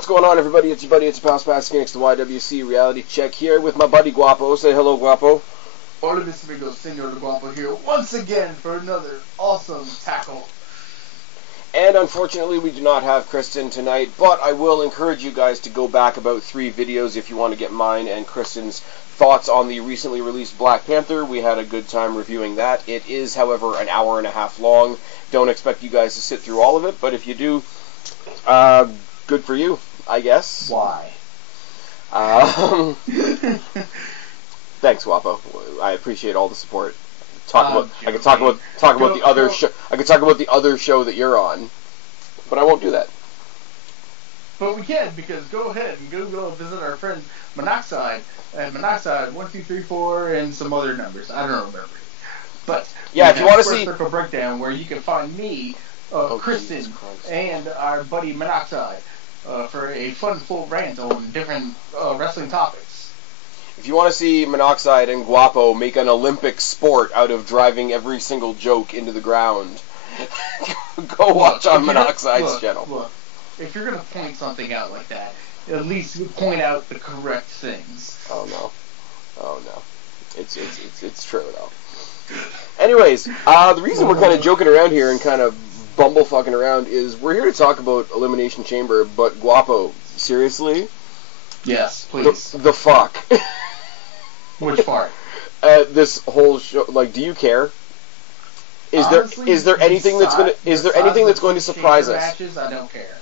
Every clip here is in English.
What's going on, everybody? It's your buddy, it's Spaz, Spaz, the YWC Reality Check here with my buddy Guapo. Say hello, Guapo. Hola, mis amigos, Senor Guapo here once again for another awesome tackle. And unfortunately, we do not have Kristen tonight, but I will encourage you guys to go back about 3 videos if you want to get mine and Kristen's thoughts on the recently released Black Panther. We had a good time reviewing that. It is, however, an hour and a half long. Don't expect you guys to sit through all of it, but if you do, good for you, I guess. Why? Thanks, Guapo. I appreciate all the support. I could talk about the other show. I could talk about the other show that you're on, but I won't do that. But we can, because go ahead and go visit our friend Monoxide at Monoxide 1234 and some other numbers. I don't remember. But yeah, if you want to see Circle Breakdown, where you can find me, Kristen, and our buddy Monoxide for a fun-full rant on different wrestling topics. If you want to see Monoxide and Guapo make an Olympic sport out of driving every single joke into the ground, go watch on Monoxide's channel. Look, if you're going to point something out like that, at least point out the correct things. Oh no. It's true though. Anyways, the reason we're kind of joking around here and kind of bumblefucking around is we're here to talk about Elimination Chamber, but Guapo, seriously? Yes, please. The fuck? Which part? This whole show. Like, do you care? Is there anything that's going to surprise us? Matches, I don't care.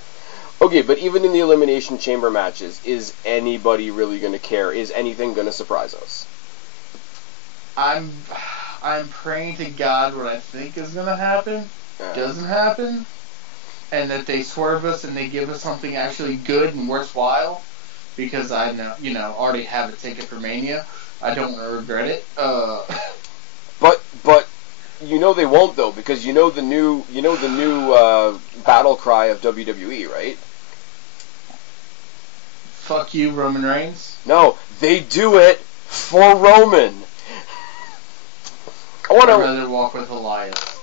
Okay, but even in the Elimination Chamber matches, is anybody really going to care? Is anything going to surprise us? I'm praying to God what I think is going to happen doesn't happen, and that they swerve us and they give us something actually good and worthwhile. Because I know, already have a ticket for Mania. I don't want to regret it. But they won't though, because the new battle cry of WWE, right? Fuck you, Roman Reigns. No, they do it for Roman. I'd rather walk with Elias.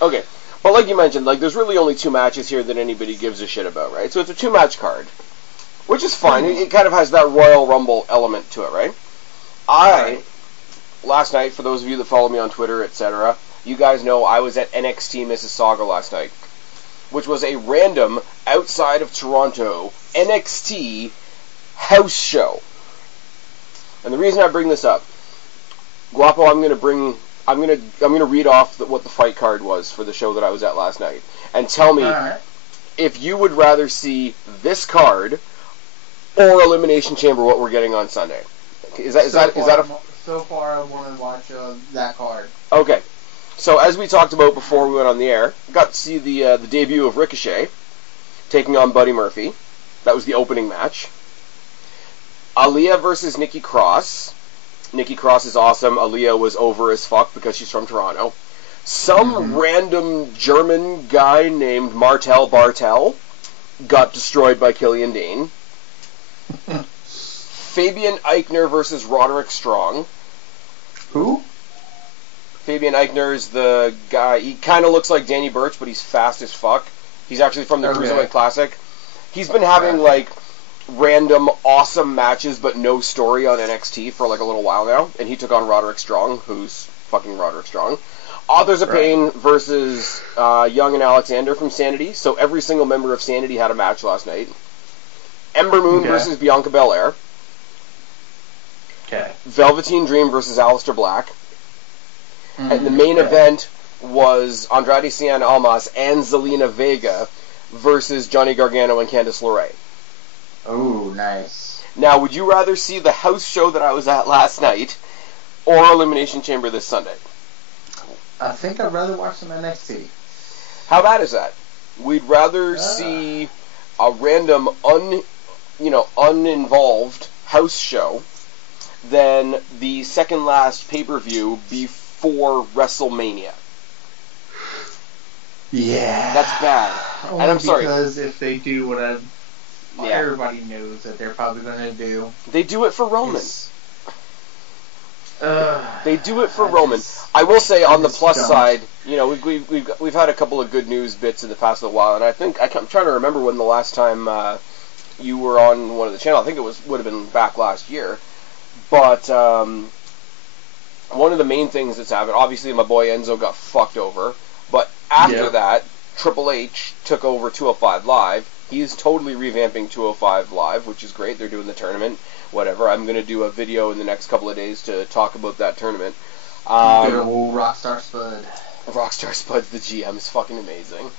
Okay, but like you mentioned, there's really only 2 matches here that anybody gives a shit about, right? So it's a 2-match card. Which is fine. It kind of has that Royal Rumble element to it, right? Last night, for those of you that follow me on Twitter, etc., you guys know I was at NXT Mississauga last night, which was a random, outside of Toronto, NXT house show. And the reason I bring this up, Guapo, I'm gonna read off what the fight card was for the show that I was at last night, and tell me if you would rather see this card or Elimination Chamber, what we're getting on Sunday. So far, I want to watch that card. Okay. So, as we talked about before we went on the air, got to see the debut of Ricochet taking on Buddy Murphy. That was the opening match. Aaliyah versus Nikki Cross. Nikki Cross is awesome. Aaliyah was over as fuck because she's from Toronto. Some random German guy named Martel Bartel got destroyed by Killian Dane. Fabian Eichner versus Roderick Strong. Who? Fabian Eichner is the guy. He kind of looks like Danny Burch, but he's fast as fuck. He's actually from the Cruiserweight Classic. He's been having random awesome matches, but no story on NXT for a little while now. And he took on Roderick Strong, who's fucking Roderick Strong. Authors of Pain versus Young and Alexander from Sanity. So every single member of Sanity had a match last night. Ember Moon versus Bianca Belair. Okay. Velveteen Dream versus Aleister Black. And the main event was Andrade Cien Almas and Zelina Vega versus Johnny Gargano and Candice LeRae. Oh, nice. Now, would you rather see the house show that I was at last night or Elimination Chamber this Sunday? I think I'd rather watch some NXT. How bad is that? We'd rather see a random uninvolved house show than the second last pay-per-view before WrestleMania. Yeah. That's bad. Only and I'm sorry. Because if they do what everybody knows that they're probably going to do. They do it for Roman. They do it for Roman. I will say, on the plus side, we've had a couple of good news bits in the past little while, and I'm trying to remember when the last time you were on one of the channels. I think it would have been back last year. But one of the main things that's happened, obviously my boy Enzo got fucked over, but after that, Triple H took over 205 Live. He's totally revamping 205 Live, which is great. They're doing the tournament, whatever. I'm going to do a video in the next couple of days to talk about that tournament. Good old Rockstar Spud. Rockstar Spud's the GM is fucking amazing.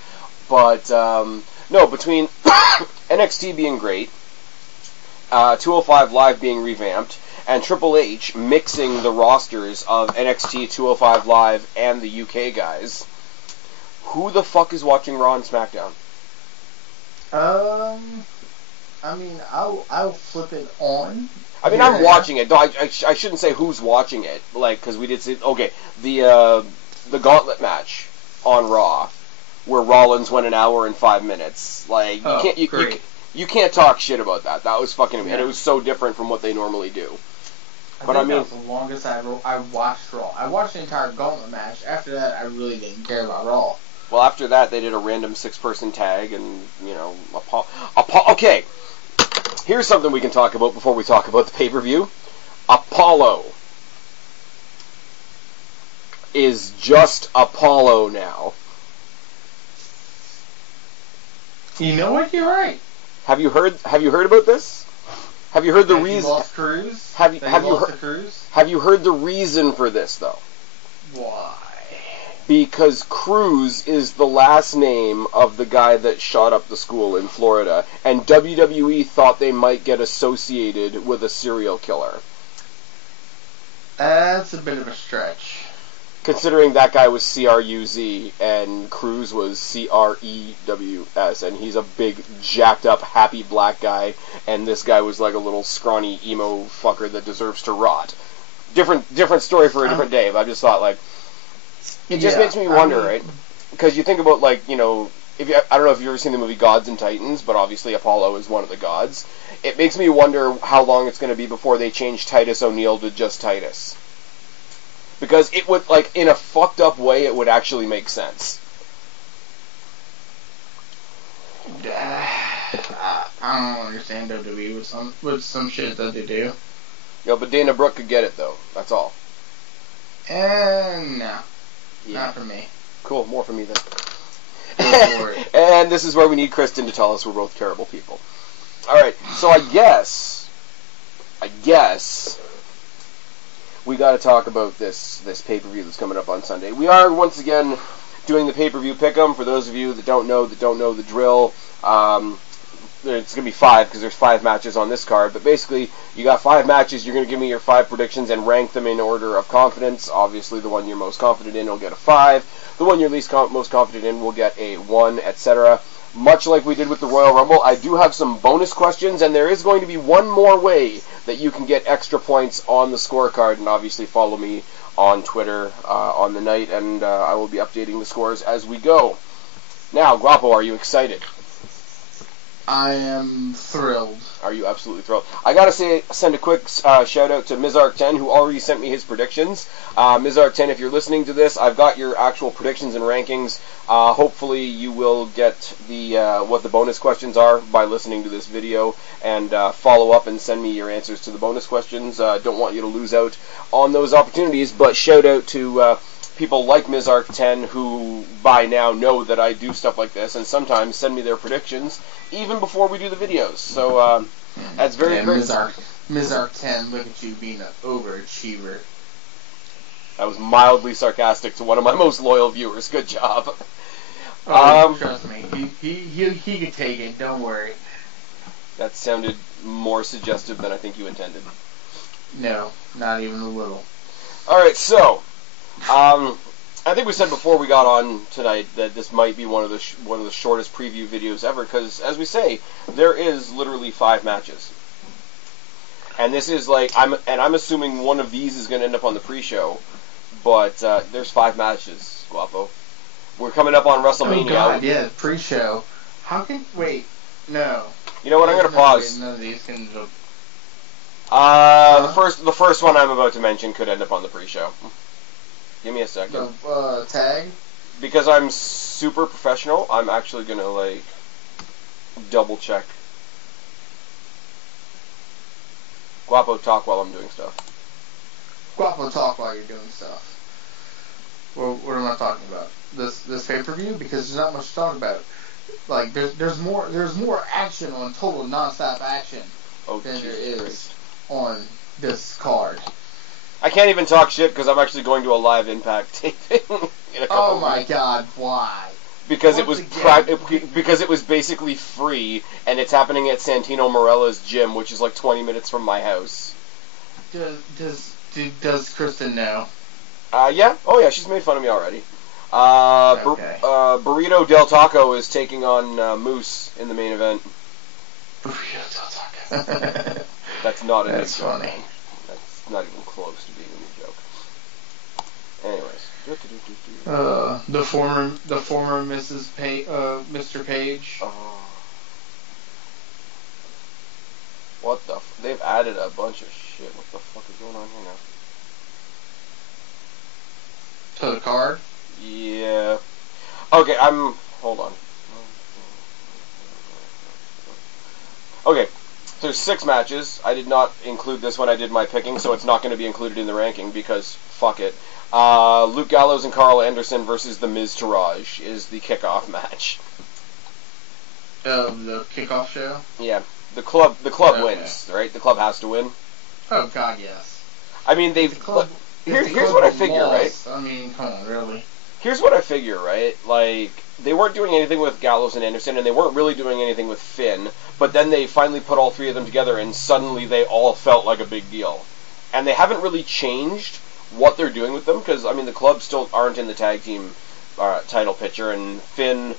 But, no, between NXT being great, 205 Live being revamped, and Triple H mixing the rosters of NXT, 205 Live, and the UK guys, who the fuck is watching Raw and SmackDown? I mean, I'll flip it on. I mean, I'm watching it. I shouldn't say who's watching it, like, because we did see, okay, the Gauntlet match on Raw, where Rollins went an hour and 5 minutes. Like, you can't talk shit about that. That was fucking, and it was so different from what they normally do. But I mean, that was the longest I watched Raw. I watched the entire Gauntlet match. After that, I really didn't care about Raw. Well, after that, they did a random 6-person tag, and, you know, okay, here's something we can talk about before we talk about the pay-per-view. Apollo is just Apollo now. You know what? You're right. Have you heard about this? Have you heard the reason? Lost Cruz? Have you heard the reason for this though? Why? Because Cruz is the last name of the guy that shot up the school in Florida, and WWE thought they might get associated with a serial killer. That's a bit of a stretch. Considering that guy was C-R-U-Z and Cruz was C-R-E-W-S, and he's a big, jacked up, happy black guy, and this guy was like a little scrawny emo fucker that deserves to rot. Different story for a different day, but I just thought, like, it just makes me wonder, right? Because you think about, like, you know, I don't know if you've ever seen the movie Gods and Titans, but obviously Apollo is one of the gods. It makes me wonder how long it's going to be before they change Titus O'Neil to just Titus. Because it would, like, in a fucked up way, it would actually make sense. I don't understand WWE with some shit that they do. Yeah, but Dana Brooke could get it, though. That's all. No. Yeah. Not for me. Cool, more for me then. And this is where we need Kristen to tell us we're both terrible people. Alright, so I guess we got to talk about this pay-per-view that's coming up on Sunday. We are once again doing the pay-per-view pick 'em. For those of you that don't know the drill, it's going to be 5 because there's 5 matches on this card. But basically, you got 5 matches. You're going to give me your 5 predictions and rank them in order of confidence. Obviously, the one you're most confident in will get a 5. The one you're most confident in will get a 1, etc. Much like we did with the Royal Rumble, I do have some bonus questions, and there is going to be one more way that you can get extra points on the scorecard, and obviously follow me on Twitter on the night, and I will be updating the scores as we go. Now, Guapo, are you excited? I am thrilled. Are you absolutely thrilled? I gotta send a quick shout out to Mizark10, who already sent me his predictions. Mizark10, if you're listening to this, I've got your actual predictions and rankings. Hopefully you will get the what the bonus questions are by listening to this video, and follow up and send me your answers to the bonus questions. Don't want you to lose out on those opportunities, but shout out to people like Mizark10 who by now know that I do stuff like this, and sometimes send me their predictions even before we do the videos. So that's very very. Mizark10, look at you being an overachiever. That was mildly sarcastic to one of my most loyal viewers. Good job. Trust me, he could take it. Don't worry. That sounded more suggestive than I think you intended. No, not even a little. All right, so. I think we said before we got on tonight that this might be one of the shortest preview videos ever, because as we say, there is literally 5 matches, and this is like I'm assuming one of these is going to end up on the pre-show, but there's 5 matches, Guapo. We're coming up on WrestleMania. Oh God, yeah, pre-show. How can no? You know what? I'm going to pause. None of these can. The first one I'm about to mention could end up on the pre-show. Give me a second. The tag? Because I'm super professional, I'm actually going to, like, double check Guapo, talk while I'm doing stuff. Guapo, talk while you're doing stuff. Well, what am I talking about? This pay-per-view? Because there's not much to talk about. Like, there's more action on total non-stop action than there is on this card. I can't even talk shit because I'm actually going to a live Impact taping in a couple my weeks. God, why? Because because it was basically free, and it's happening at Santino Morella's gym, which is like 20 minutes from my house. Does Kristen know? Yeah. Oh yeah, she's made fun of me already. Okay. Burrito Del Taco is taking on Moose in the main event. Burrito Del Taco. That's not a new joke. That's funny. That's not even close to being a new joke. Anyways. The former Mr. Page. What the? They've added a bunch of shit. What the fuck is going on here now? To the card? Yeah. Okay, hold on. Okay, so there's 6 matches. I did not include this when I did my picking, so it's not going to be included in the ranking because fuck it. Luke Gallows and Carl Anderson versus The Miz Taraj is the kickoff match. The kickoff show? Yeah. The club wins, right? The club has to win. Oh God, yes. I mean, here's what I figure, right? I mean, come on, really. Here's what I figure, right? Like, they weren't doing anything with Gallows and Anderson, and they weren't really doing anything with Finn, but then they finally put all 3 of them together, and suddenly they all felt like a big deal. And they haven't really changed what they're doing with them, because, I mean, the club still aren't in the tag team title picture, and Finn,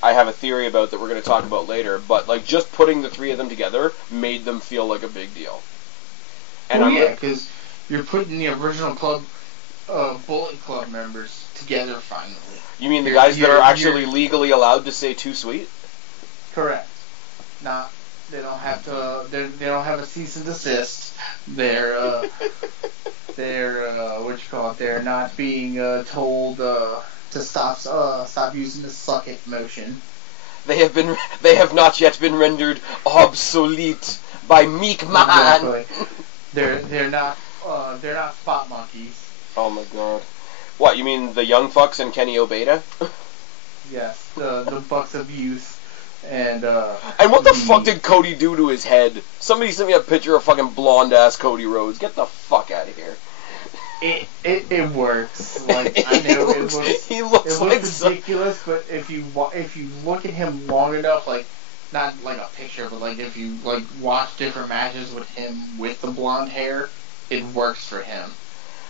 I have a theory about that we're going to talk about later, but, like, just putting the 3 of them together made them feel like a big deal. And because you're putting the original club, Bullet Club members together finally. You mean the guys that are actually legally allowed to say too sweet? Correct. They don't have to. They don't have a cease and desist. They're what you call it? They're not being told to stop using the suck it motion. They have not yet been rendered obsolete by Meek Man. Exactly. They're not spot monkeys. Oh my god. What, you mean the Young Fucks and Kenny Obeda? Yes, the Bucks of Youth. And what the fuck did Cody do to his head? Somebody sent me a picture of fucking blonde-ass Cody Rhodes. Get the fuck out of here. It works. Like, I know he looks ridiculous, but if you look at him long enough, like, not like a picture, but like if you like watch different matches with him with the blonde hair, it works for him.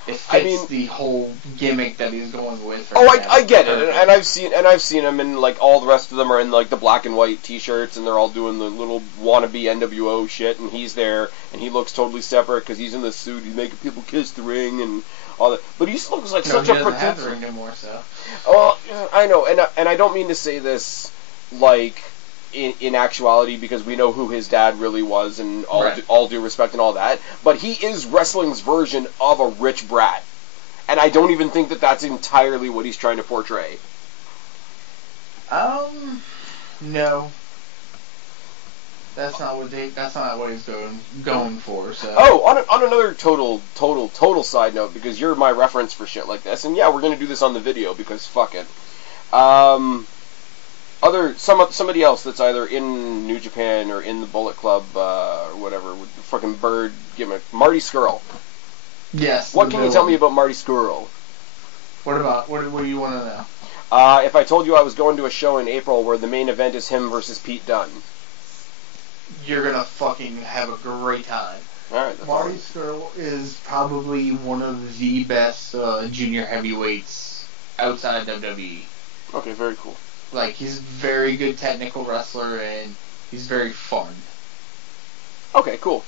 It fits the whole gimmick that he's going with. I get it, and I've seen him, and like all the rest of them are in like the black and white T-shirts, and they're all doing the little wannabe NWO shit, and he's there, and he looks totally separate because he's in the suit, he's making people kiss the ring and all that. But he looks like such a he doesn't have the ring anymore, so. Oh, I know, and I don't mean to say this like in actuality because we know who his dad really was and all due respect and all that, but he is wrestling's version of a rich brat, and I don't even think that that's entirely what he's trying to portray. No, that's not what he's going for. So. Oh, on another total side note, because you're my reference for shit like this, and yeah, we're gonna do this on the video because fuck it. Somebody else that's either in New Japan or in the Bullet Club or whatever with the fucking bird gimmick, Marty Scurll. Yes. What can you tell me about Marty Scurll? What do you want to know? If I told you I was going to a show in April where the main event is him versus Pete Dunne, you're gonna fucking have a great time. All right. Marty Scurll is probably one of the best junior heavyweights outside of WWE. Okay, very cool. Like, he's a very good technical wrestler, and he's very fun. Okay, cool.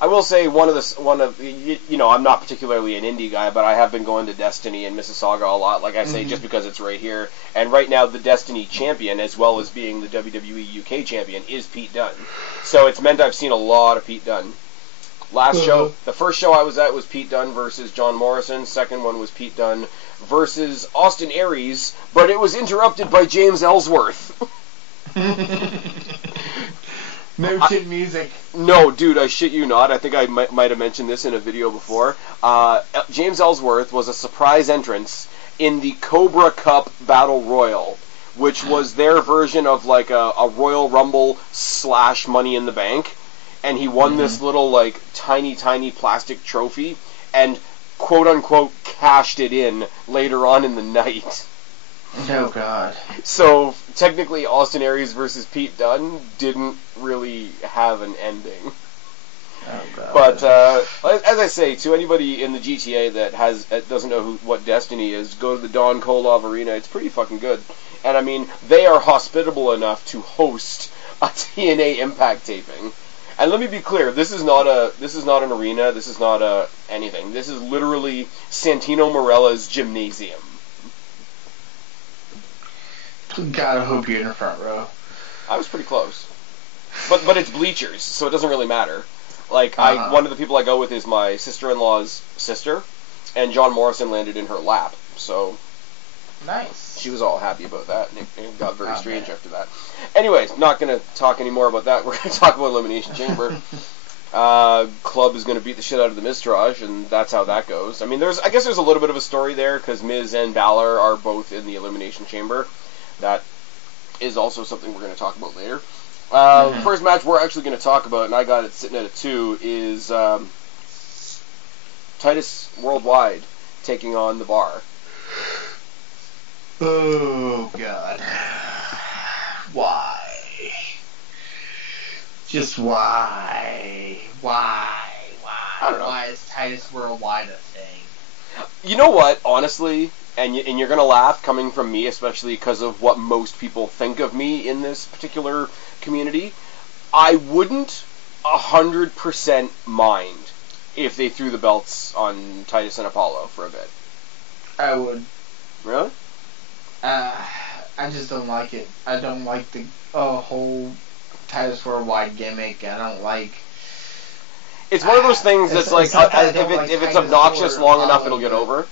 I will say one of I'm not particularly an indie guy, but I have been going to Destiny in Mississauga a lot, like I say, just because it's right here. And right now, the Destiny champion, as well as being the WWE UK champion, is Pete Dunne. So it's meant I've seen a lot of Pete Dunne. The first show I was at was Pete Dunne versus John Morrison. Second one was Pete Dunne versus Austin Aries, but it was interrupted by James Ellsworth. No chin music. No, dude, I shit you not. I think I might have mentioned this in a video before. James Ellsworth was a surprise entrance in the Cobra Cup Battle Royal, which was their version of like a Royal Rumble / Money in the Bank. And he won this little, like, tiny plastic trophy and, quote-unquote, cashed it in later on in the night. Oh, God. So, technically, Austin Aries versus Pete Dunne didn't really have an ending. Oh, God. But, as I say, to anybody in the GTA that doesn't know what Destiny is, go to the Don Kolov Arena. It's pretty fucking good. And, I mean, they are hospitable enough to host a TNA Impact taping. And let me be clear, this is not an arena, this is not anything. This is literally Santino Marella's gymnasium. God, I hope you're in the front row. I was pretty close. But it's bleachers, so it doesn't really matter. Like, one of the people I go with is my sister-in-law's sister, and John Morrison landed in her lap, so... Nice. She was all happy about that, and it got very strange after that. Anyways, not going to talk any more about that. We're going to talk about Elimination Chamber. Club is going to beat the shit out of the Miztourage, and that's how that goes. I mean, I guess there's a little bit of a story there, because Miz and Balor are both in the Elimination Chamber. That is also something we're going to talk about later. First match we're actually going to talk about, and I got it sitting at a 2, is Titus Worldwide taking on The Bar. Oh, God. Why? Just why? Why? I don't know. Why is Titus Worldwide a thing? You know what, honestly, and you're going to laugh coming from me, especially because of what most people think of me in this particular community, I wouldn't 100% mind if they threw the belts on Titus and Apollo for a bit. I would. Really? I just don't like it. I don't like the whole Titus Worldwide gimmick. I don't like... It's one of those things that's like, if it's obnoxious long enough, it'll get over.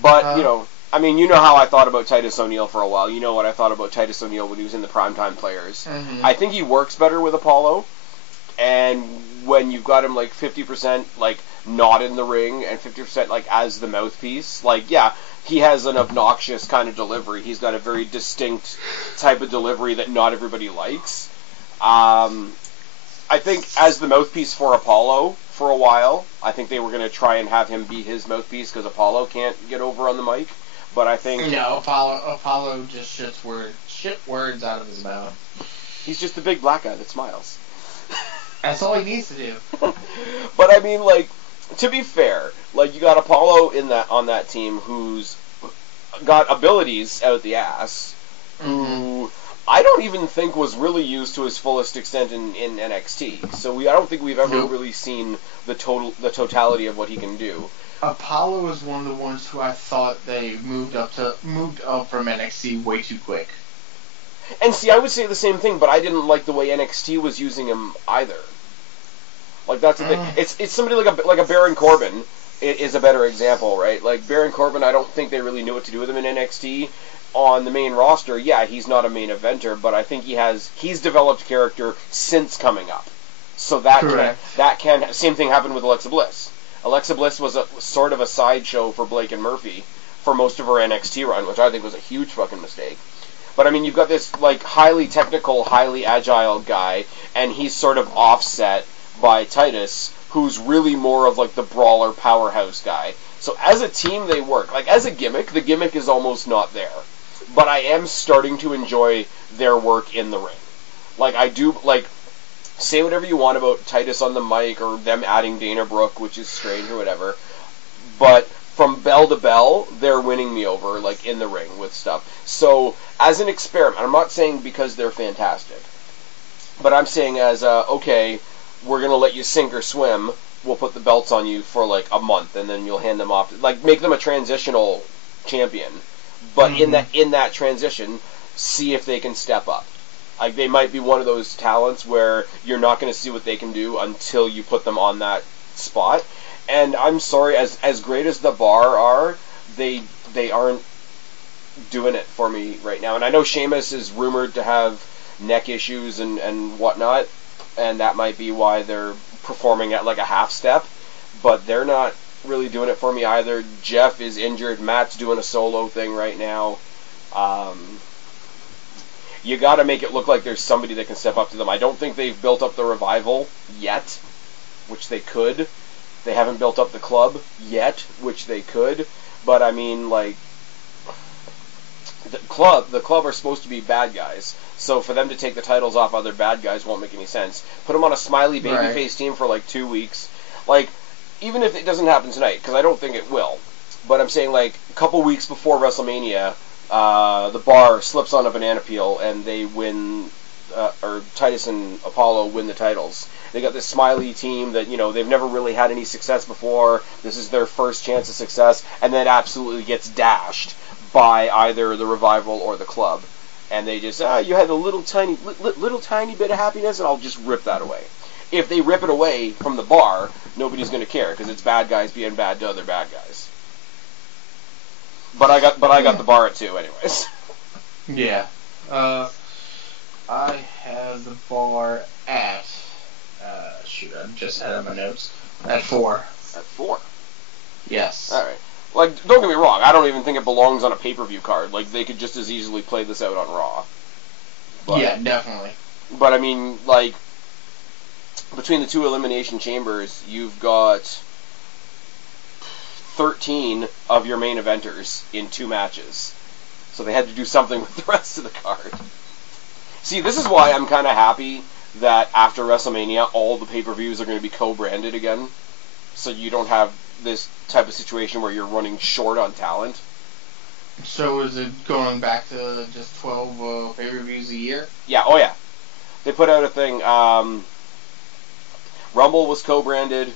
But, you know, I mean, you know how I thought about Titus O'Neil for a while. You know what I thought about Titus O'Neil when he was in the Primetime Players. Mm-hmm. I think he works better with Apollo. And when you've got him, like, 50%, like, not in the ring and 50%, like, as the mouthpiece, like, yeah, he has an obnoxious kind of delivery. He's got a very distinct type of delivery that not everybody likes. I think as the mouthpiece for Apollo for a while, I think they were going to try and have him be his mouthpiece because Apollo can't get over on the mic. But I think... No, Apollo just shit words out of his mouth. He's just the big black guy that smiles. That's all he needs to do. But I mean, like, to be fair, like, you got Apollo on that team who's got abilities out the ass, who I don't even think was really used to his fullest extent in NXT. So I don't think we've ever really seen the totality of what he can do. Apollo is one of the ones who I thought they moved up from NXT way too quick. And see, I would say the same thing, but I didn't like the way NXT was using him either. Like, that's the thing. It's somebody like a Baron Corbin is a better example, right? Like, Baron Corbin, I don't think they really knew what to do with him in NXT. On the main roster, yeah, he's not a main eventer, but I think he's developed character since coming up. So same thing happened with Alexa Bliss. Alexa Bliss was sort of a sideshow for Blake and Murphy for most of her NXT run, which I think was a huge fucking mistake. But I mean, you've got this like highly technical, highly agile guy, and he's sort of offset by Titus, who's really more of like the brawler powerhouse guy. So as a team, they work. Like as a gimmick, the gimmick is almost not there. But I am starting to enjoy their work in the ring. Like I do, like say whatever you want about Titus on the mic or them adding Dana Brooke, which is strange or whatever. But from bell to bell, they're winning me over, like, in the ring with stuff. So, as an experiment, I'm not saying because they're fantastic, but I'm saying as, okay, we're going to let you sink or swim, we'll put the belts on you for, like, a month, and then you'll hand them off. Like, make them a transitional champion, but in that transition, see if they can step up. Like, they might be one of those talents where you're not going to see what they can do until you put them on that spot. And I'm sorry, as great as the Bar are, they aren't doing it for me right now. And I know Sheamus is rumored to have neck issues and whatnot. and that might be why they're performing at like a half step, but they're not really doing it for me either. Jeff is injured. Matt's doing a solo thing right now. You got to make it look like there's somebody that can step up to them. I don't think they've built up the Revival yet, which they could. They haven't built up the Club yet, which they could. But I mean, like, the Club are supposed to be bad guys. So for them to take the titles off other bad guys won't make any sense. Put them on a smiley babyface team for like 2 weeks. Like, even if it doesn't happen tonight, because I don't think it will. But I'm saying, like, a couple weeks before WrestleMania, the Bar slips on a banana peel and they win, or Titus and Apollo win the titles. They got this smiley team that, you know, they've never really had any success before. This is their first chance of success, and then absolutely gets dashed by either the Revival or the Club. And they just, you had a little tiny bit of happiness, and I'll just rip that away. If they rip it away from the Bar, nobody's going to care, because it's bad guys being bad to other bad guys. But I got the Bar at 2, anyways. Yeah. I have the Bar at, shoot, I just had it on my notes, at 4. At 4? Yes. Alright. Like, don't get me wrong, I don't even think it belongs on a pay-per-view card. Like, they could just as easily play this out on Raw. But, yeah, definitely. But, I mean, like, between the 2 Elimination Chambers, you've got 13 of your main eventers in 2 matches. So they had to do something with the rest of the card. See, this is why I'm kind of happy that after WrestleMania, all the pay-per-views are going to be co-branded again. So you don't have this type of situation where you're running short on talent. So is it going back to just 12 pay-per-views a year? Yeah, oh yeah. They put out a thing, Rumble was co-branded,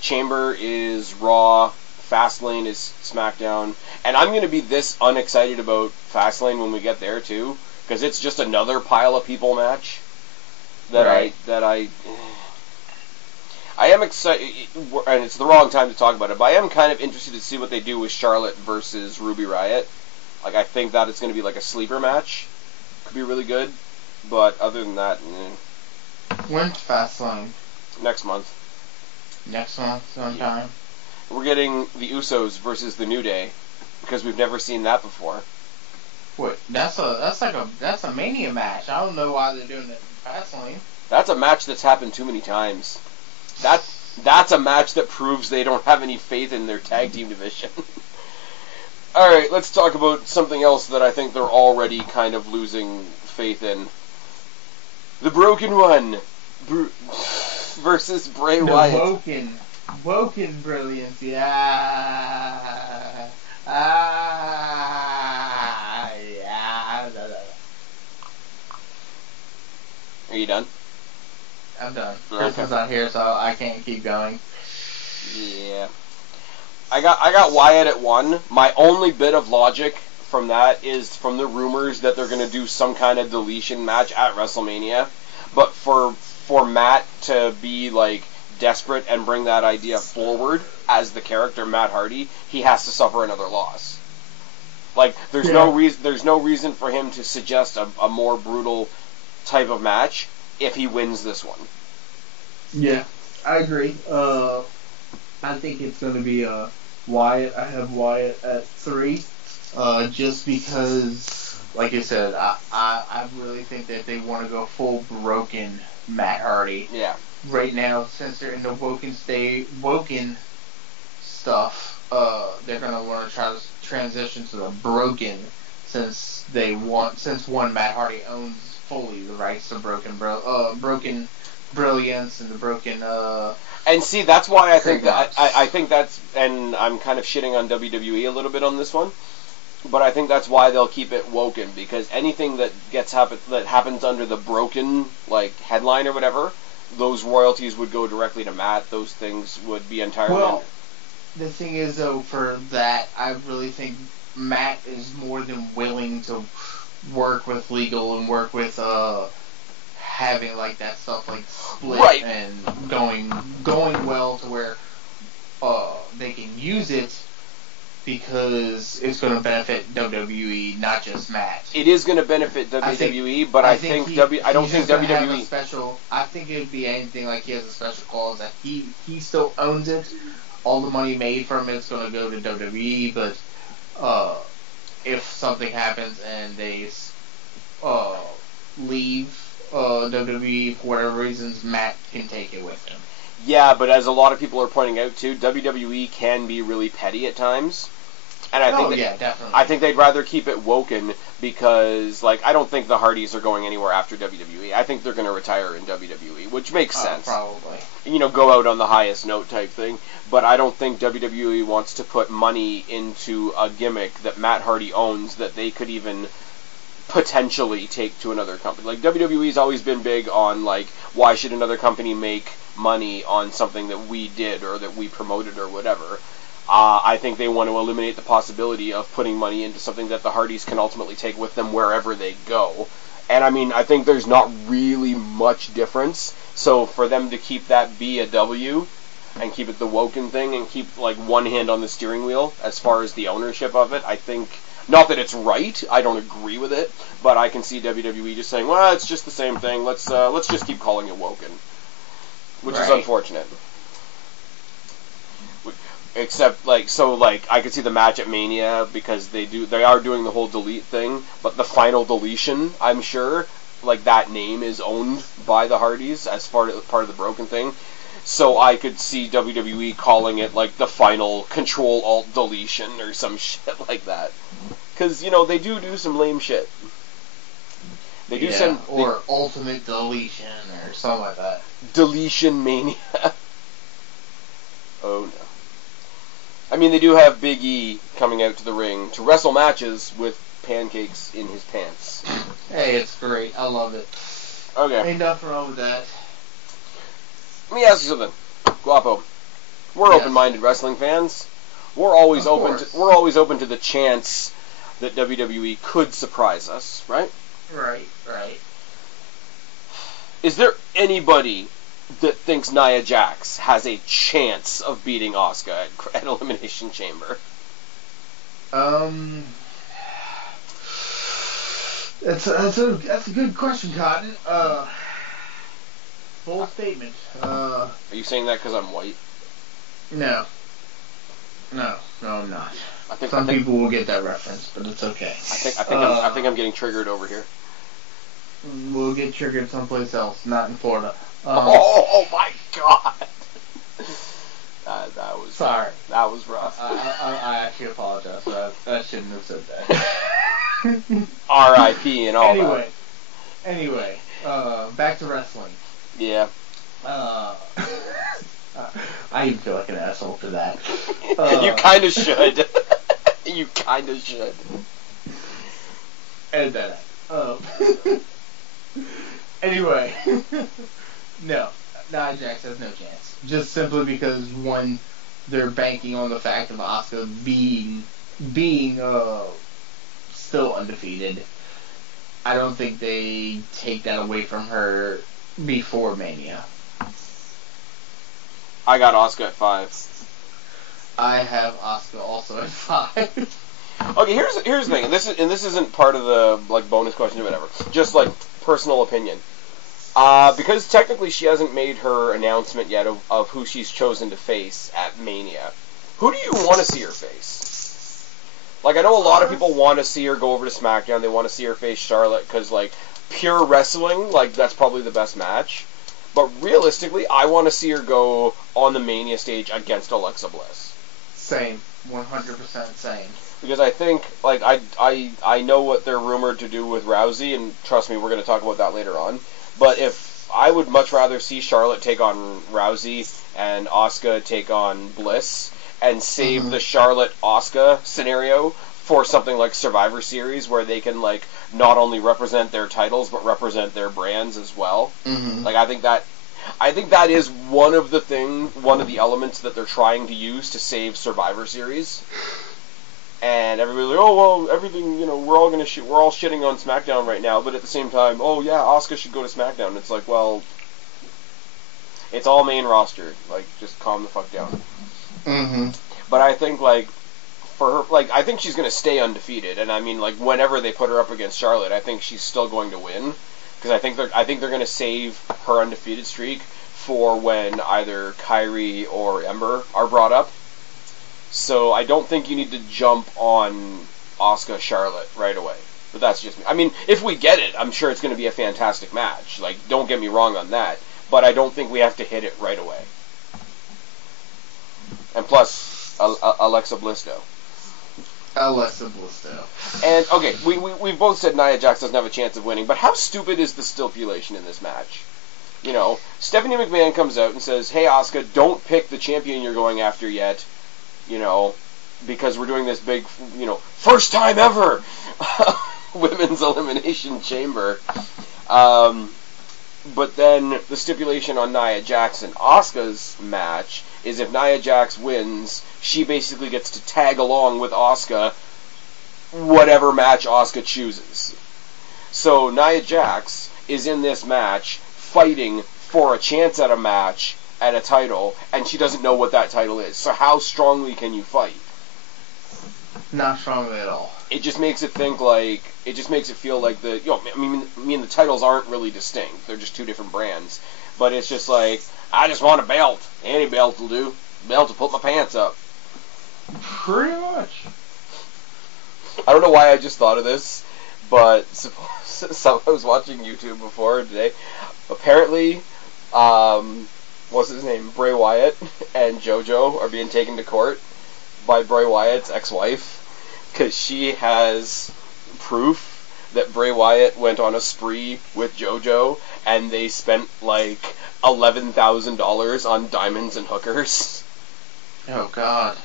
Chamber is Raw, Fastlane is SmackDown, and I'm going to be this unexcited about Fastlane when we get there too, because it's just another pile of people match that I am excited, and it's the wrong time to talk about it, but I am kind of interested to see what they do with Charlotte versus Ruby Riott. Like, I think that it's going to be like a sleeper match. Could be really good, but other than that, When's Fastlane? Next month. Next month, sometime. We're getting the Usos versus the New Day, because we've never seen that before. Wait, that's a Mania match. I don't know why they're doing it in Fastlane. That's a match that's happened too many times. That's a match that proves they don't have any faith in their tag team division. Alright, let's talk about something else that I think they're already kind of losing faith in. The Broken One versus Bray Wyatt. Woken brilliance, yeah. Are you done? I'm done. Chris is not here, so I can't keep going. Yeah. I got Wyatt at 1. My only bit of logic from that is from the rumors that they're going to do some kind of deletion match at WrestleMania. But for Matt to be, like, desperate and bring that idea forward as the character Matt Hardy, he has to suffer another loss. Like, there's no reason for him to suggest a more brutal type of match if he wins this one. Yeah, I agree. I think it's going to be Wyatt. I have Wyatt at 3, just because, like I said, I really think that they want to go full broken Matt Hardy. Yeah. Right now, since they're in the woken stuff, they're going to want to try to transition to the broken, since one Matt Hardy owns fully the rights to broken brilliance and the broken. And see, that's why I think that's, and I'm kind of shitting on WWE a little bit on this one, but I think that's why they'll keep it woken, because anything that happens under the broken, like, headline or whatever, those royalties would go directly to Matt. Those things would be entirely. Well, the thing is, though, for that, I really think Matt is more than willing to work with legal and work with having like that stuff like split and going well to where they can use it because it's going to benefit WWE, not just Matt. It is going to benefit WWE, but I think I don't think WWE. I think it would be anything like he has a special clause that he still owns it. All the money made from it's going to go to WWE, but if something happens and they leave WWE for whatever reasons, Matt can take it with him. Yeah, but as a lot of people are pointing out too, WWE can be really petty at times. And I think definitely. I think they'd rather keep it woken because, like, I don't think the Hardys are going anywhere after WWE. I think they're going to retire in WWE, which makes sense. Probably. Go out on the highest note type thing. But I don't think WWE wants to put money into a gimmick that Matt Hardy owns that they could even potentially take to another company. Like, WWE's always been big on, like, why should another company make money on something that we did or that we promoted or whatever. I think they want to eliminate the possibility of putting money into something that the Hardys can ultimately take with them wherever they go. And I mean, I think there's not really much difference. So for them to keep that be a W and keep it the Woken thing and keep like one hand on the steering wheel as far as the ownership of it, I think, not that it's right, I don't agree with it, but I can see WWE just saying, well, it's just the same thing, let's just keep calling it Woken. Which is unfortunate. Except, I could see the match at Mania because they are doing the whole delete thing, but the final deletion, I'm sure, like, that name is owned by the Hardys as part of the Broken thing. So I could see WWE calling it, like, the final Control-Alt-Deletion or some shit like that. Because, they do some lame shit. They do Ultimate Deletion or something like that. Deletion Mania. Oh, no. I mean, they do have Big E coming out to the ring to wrestle matches with pancakes in his pants. Hey, it's great. I love it. Okay. Ain't nothing wrong with that. Let me ask you something, Guapo. We're open-minded wrestling fans. We're always open to the chance that WWE could surprise us, right? Right. Is there anybody that thinks Nia Jax has a chance of beating Asuka at Elimination Chamber? That's a good question, Cotton. Bold statement. Are you saying that because I'm white? No, I'm not. Some people will get that reference, but it's okay. I think I'm getting triggered over here. We'll get triggered someplace else, not in Florida. Oh my God! That was sorry. That was rough. I actually apologize. I shouldn't have said that. R.I.P. and all that. Anyway, back to wrestling. Yeah. I even feel like an asshole for that. You kind of should. You kind of should. Edit that out. Anyway. No, Nia Jax has no chance. Just simply because, one, they're banking on the fact of Asuka being still undefeated. I don't think they take that away from her before Mania. I got Asuka at 5. I have Asuka also at 5. Okay, here's the thing, and this isn't part of the bonus question or whatever. Just personal opinion. Because technically she hasn't made her announcement yet of who she's chosen to face at Mania. Who do you want to see her face? I know a lot of people want to see her go over to SmackDown. They want to see her face Charlotte because, pure wrestling, that's probably the best match. But realistically, I want to see her go on the Mania stage against Alexa Bliss. Same. 100% same. Because I think, I know what they're rumored to do with Rousey, and trust me, we're going to talk about that later on. But I would much rather see Charlotte take on Rousey and Asuka take on Bliss and save the Charlotte-Asuka scenario for something like Survivor Series where they can, not only represent their titles but represent their brands as well. Mm-hmm. I think that is one of the elements that they're trying to use to save Survivor Series. And everybody's like, oh, well, everything, we're all shitting on SmackDown right now, but at the same time, oh, yeah, Asuka should go to SmackDown. It's well, it's all main roster. Just calm the fuck down. Mm-hmm. But I think, for her, like, I think she's going to stay undefeated, and I mean, like, whenever they put her up against Charlotte, I think she's still going to win, because I think they're going to save her undefeated streak for when either Kyrie or Ember are brought up. So I don't think you need to jump on Asuka Charlotte right away. But that's just me. I mean, if we get it, I'm sure it's going to be a fantastic match. Like, don't get me wrong on that. But I don't think we have to hit it right away. And plus, Alexa Blisto. Alexa Blisto. And, okay, we both said Nia Jax doesn't have a chance of winning, but how stupid is the stipulation in this match? You know, Stephanie McMahon comes out and says, hey, Asuka, don't pick the champion you're going after yet, you know, because we're doing this big, you know, first time ever women's elimination chamber. But then the stipulation on Nia Jax and Asuka's match is if Nia Jax wins, she basically gets to tag along with Asuka whatever match Asuka chooses. So Nia Jax is in this match fighting for a chance at a match at a title, and she doesn't know what that title is. So how strongly can you fight? Not strongly at all. It just makes it think like, it just makes it feel like the, you know, I mean the titles aren't really distinct. They're just two different brands. But it's just like, I just want a belt. Any belt will do. Belt to put my pants up. Pretty much. I don't know why I just thought of this, but I was watching YouTube before today. Apparently, what's his name? Bray Wyatt and JoJo are being taken to court by Bray Wyatt's ex-wife because she has proof that Bray Wyatt went on a spree with JoJo and they spent like $11,000 on diamonds and hookers. Oh God.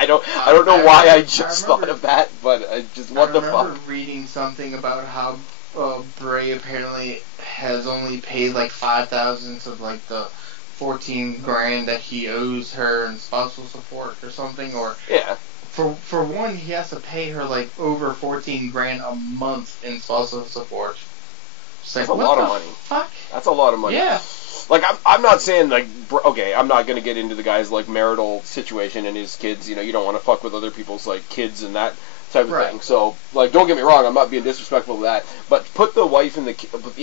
I don't know why I just thought of that, but what the fuck? I remember reading something about how Bray apparently has only paid like $5,000 of like the $14,000 that he owes her in spousal support or something, or yeah. For one, he has to pay her like over $14,000 a month in spousal support. That's a lot of money. Fuck? That's a lot of money. Yeah. Like, I'm not saying, like, okay, I'm not going to get into the guy's, like, marital situation and his kids, you know, you don't want to fuck with other people's, like, kids and that type of thing. So, like, don't get me wrong, I'm not being disrespectful to that, but put the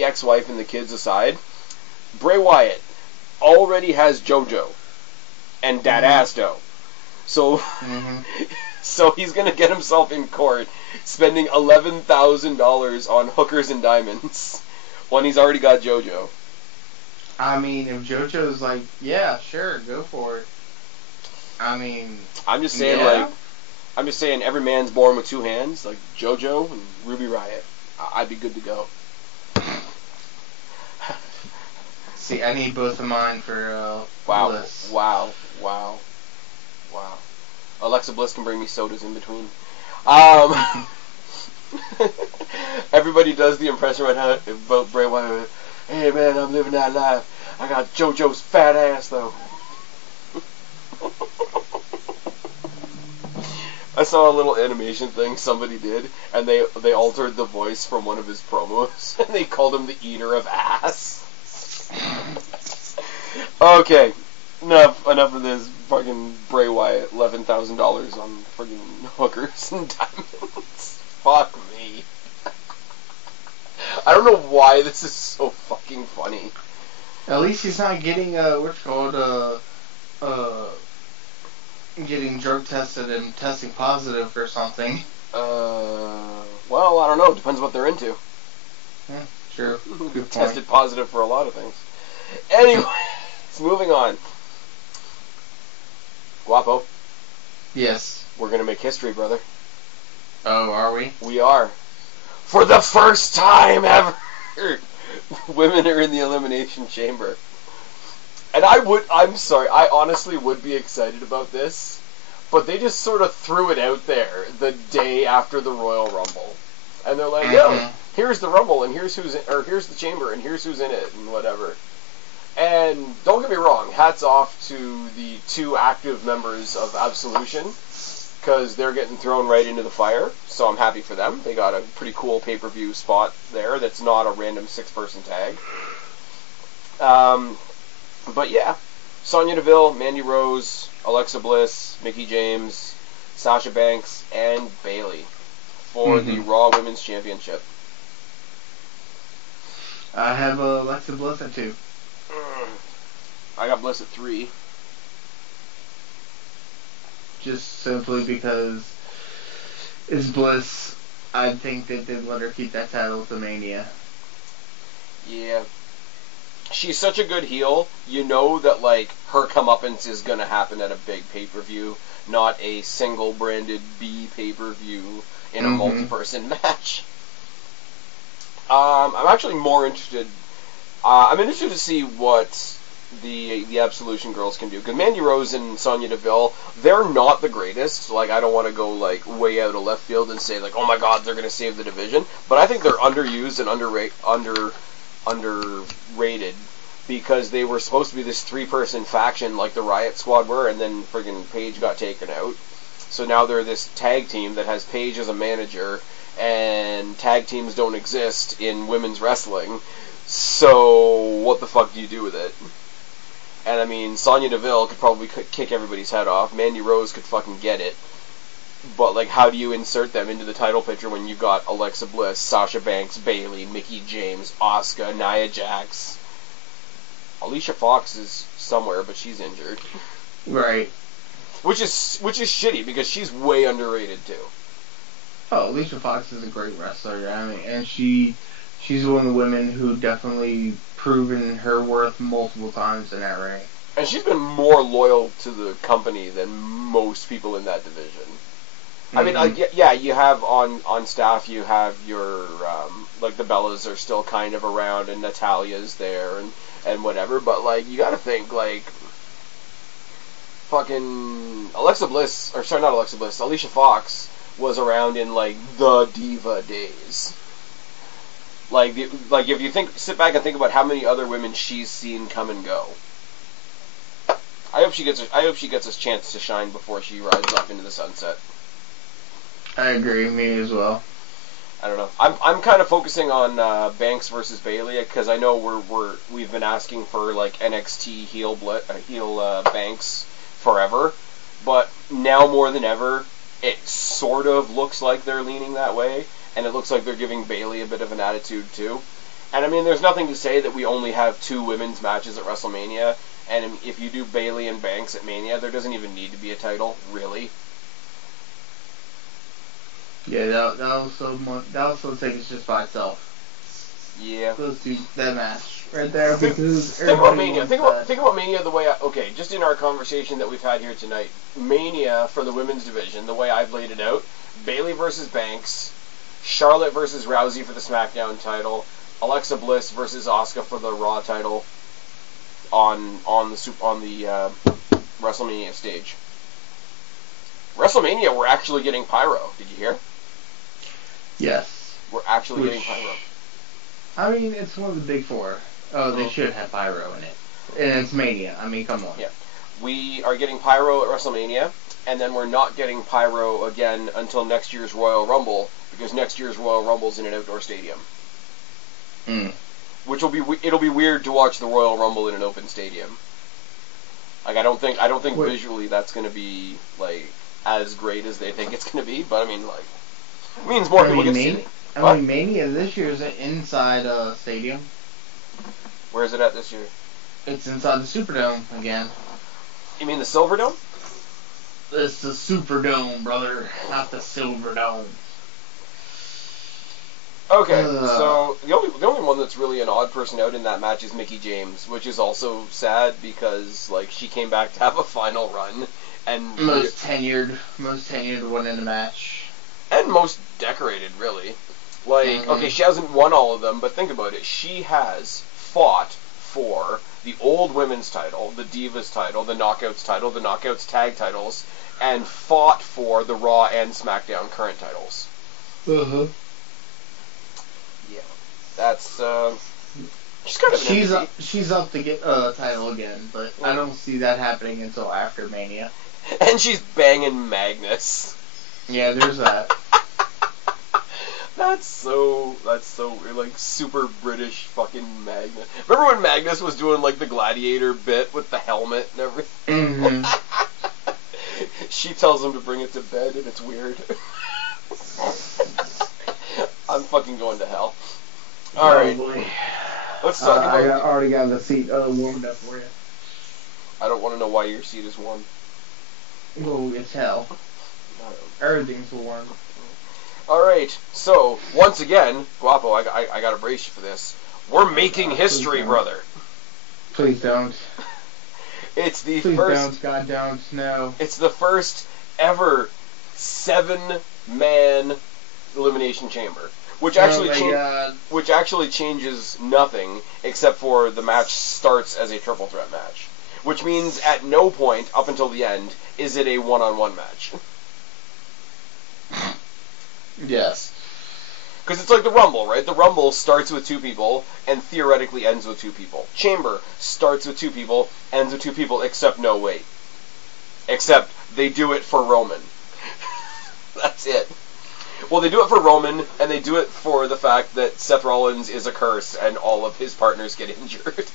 ex-wife and the kids aside. Bray Wyatt already has JoJo and Dad Asto. So, so he's going to get himself in court spending $11,000 on hookers and diamonds when he's already got JoJo. I mean, if JoJo's like, yeah, sure, go for it. I mean, I'm just saying, every man's born with two hands, like JoJo and Ruby Riott. I'd be good to go. See, I need both of mine for Bliss. Wow. Alexa Bliss can bring me sodas in between. Everybody does the impression about Bray Wyatt. Hey man, I'm living that life. I got JoJo's fat ass though. I saw a little animation thing somebody did, and they altered the voice from one of his promos, and they called him the eater of ass. Okay, enough of this fucking Bray Wyatt, $11,000 on fucking hookers and diamonds. Fuck me. I don't know why this is so fucking funny. At least he's not getting getting drug tested and testing positive for something. Well, I don't know. Depends what they're into. Yeah, true. Good Tested positive for a lot of things. Anyways, moving on. Guapo. Yes. We're gonna make history, brother. Oh, are we? We are. For the first time ever, women are in the Elimination Chamber. And I'm sorry, I honestly would be excited about this, but they just sort of threw it out there the day after the Royal Rumble. And they're like, yo, here's the Rumble, and here's here's the Chamber, and here's who's in it, and whatever. And don't get me wrong, hats off to the two active members of Absolution, because they're getting thrown right into the fire, so I'm happy for them. They got a pretty cool pay-per-view spot there that's not a random 6-person tag. But yeah, Sonya Deville, Mandy Rose, Alexa Bliss, Mickie James, Sasha Banks, and Bayley for the Raw Women's Championship. I have Alexa Bliss at 2. I got Bliss at 3. Just simply because it's Bliss. I think that they'd let her keep that title to Mania. Yeah. She's such a good heel. You know that, like, her comeuppance is going to happen at a big pay-per-view, not a single-branded B pay-per-view in a multi-person match. I'm actually more interested. I'm interested to see what the Absolution girls can do, because Mandy Rose and Sonya Deville, they're not the greatest. Like, I don't want to go like way out of left field and say like, oh my god, they're going to save the division. But I think they're underused and underrated, because they were supposed to be this 3-person faction like the Riot Squad were, and then friggin' Paige got taken out. So now they're this tag team that has Paige as a manager, and tag teams don't exist in women's wrestling. So what the fuck do you do with it? And I mean, Sonya Deville could probably kick everybody's head off. Mandy Rose could fucking get it. But, like, how do you insert them into the title picture when you've got Alexa Bliss, Sasha Banks, Bayley, Mickie James, Asuka, Nia Jax? Alicia Fox is somewhere, but she's injured. Right. Which is shitty, because she's way underrated, too. Oh, Alicia Fox is a great wrestler. I mean, and she's one of the women who definitely proven her worth multiple times in that ring. And she's been more loyal to the company than most people in that division. I mean, yeah, you have on staff, you have your, like, the Bellas are still kind of around, and Natalia's there, and whatever, but, like, you gotta think, like, fucking Alicia Fox was around in, like, the Diva days. Like, if you sit back and think about how many other women she's seen come and go. I hope she gets a chance to shine before she rides off into the sunset. I agree, me as well. I don't know. I'm kind of focusing on Banks versus Bayley, because I know we've been asking for like NXT heel Banks forever, but now more than ever, it sort of looks like they're leaning that way. And it looks like they're giving Bayley a bit of an attitude, too. And, I mean, there's nothing to say that we only have 2 women's matches at WrestleMania. And if you do Bayley and Banks at Mania, there doesn't even need to be a title, really. Yeah, that was so tickets just by itself. Yeah. Those two, that match right there. Because think about Mania. Think about Mania the way okay, just in our conversation that we've had here tonight. Mania for the women's division, the way I've laid it out. Bayley versus Banks. Charlotte versus Rousey for the SmackDown title, Alexa Bliss versus Asuka for the Raw title on the WrestleMania stage. WrestleMania, we're actually getting pyro. Did you hear? Yes. We're actually getting pyro. I mean, it's one of the big 4. Oh, they should have pyro in it. And it's Mania. I mean, come on. Yeah. We are getting pyro at WrestleMania, and then we're not getting pyro again until next year's Royal Rumble, because next year's Royal Rumble's in an outdoor stadium. Which it'll be weird to watch the Royal Rumble in an open stadium. Like, I don't think visually that's going to be like as great as they think it's going to be, but I mean, like, it means more people get to see it. I mean, Mania this year is an inside stadium. Where is it at this year? It's inside the Superdome again. You mean the Silverdome? It's the Superdome, brother, not the Silverdome. Okay, so the only one that's really an odd person out in that match is Mickie James, which is also sad because like she came back to have a final run and most tenured one in the match, and most decorated, really. Like, okay, she hasn't won all of them, but think about it. She has fought for the old women's title, the Divas title, the Knockouts title, the Knockouts tag titles, and fought for the Raw and SmackDown current titles. Yeah, that's she's kind of she's up to get a title again, but I don't see that happening until after Mania. And she's banging Magnus. Yeah, there's that. That's so weird, like super British fucking Magnus. Remember when Magnus was doing like the gladiator bit with the helmet and everything? Mm-hmm. She tells him to bring it to bed and it's weird. I'm fucking going to hell. Alright. Let's talk about... I already got the seat warmed up for you. I don't want to know why your seat is warm. Oh, it's hell. Everything's warm. Alright, so, once again, Guapo, I gotta brace you for this. We're making history, brother. Please don't. It's the Please first... don't, God don't, no. It's the first ever 7-man Elimination Chamber. Which actually changes nothing, except for the match starts as a triple threat match. Which means at no point, up until the end, is it a one-on-one match. Yes. Because it's like the Rumble, right? The Rumble starts with 2 people, and theoretically ends with 2 people. Chamber starts with 2 people, ends with 2 people, except no wait. Except they do it for Roman. That's it. Well, they do it for Roman, and they do it for the fact that Seth Rollins is a curse, and all of his partners get injured.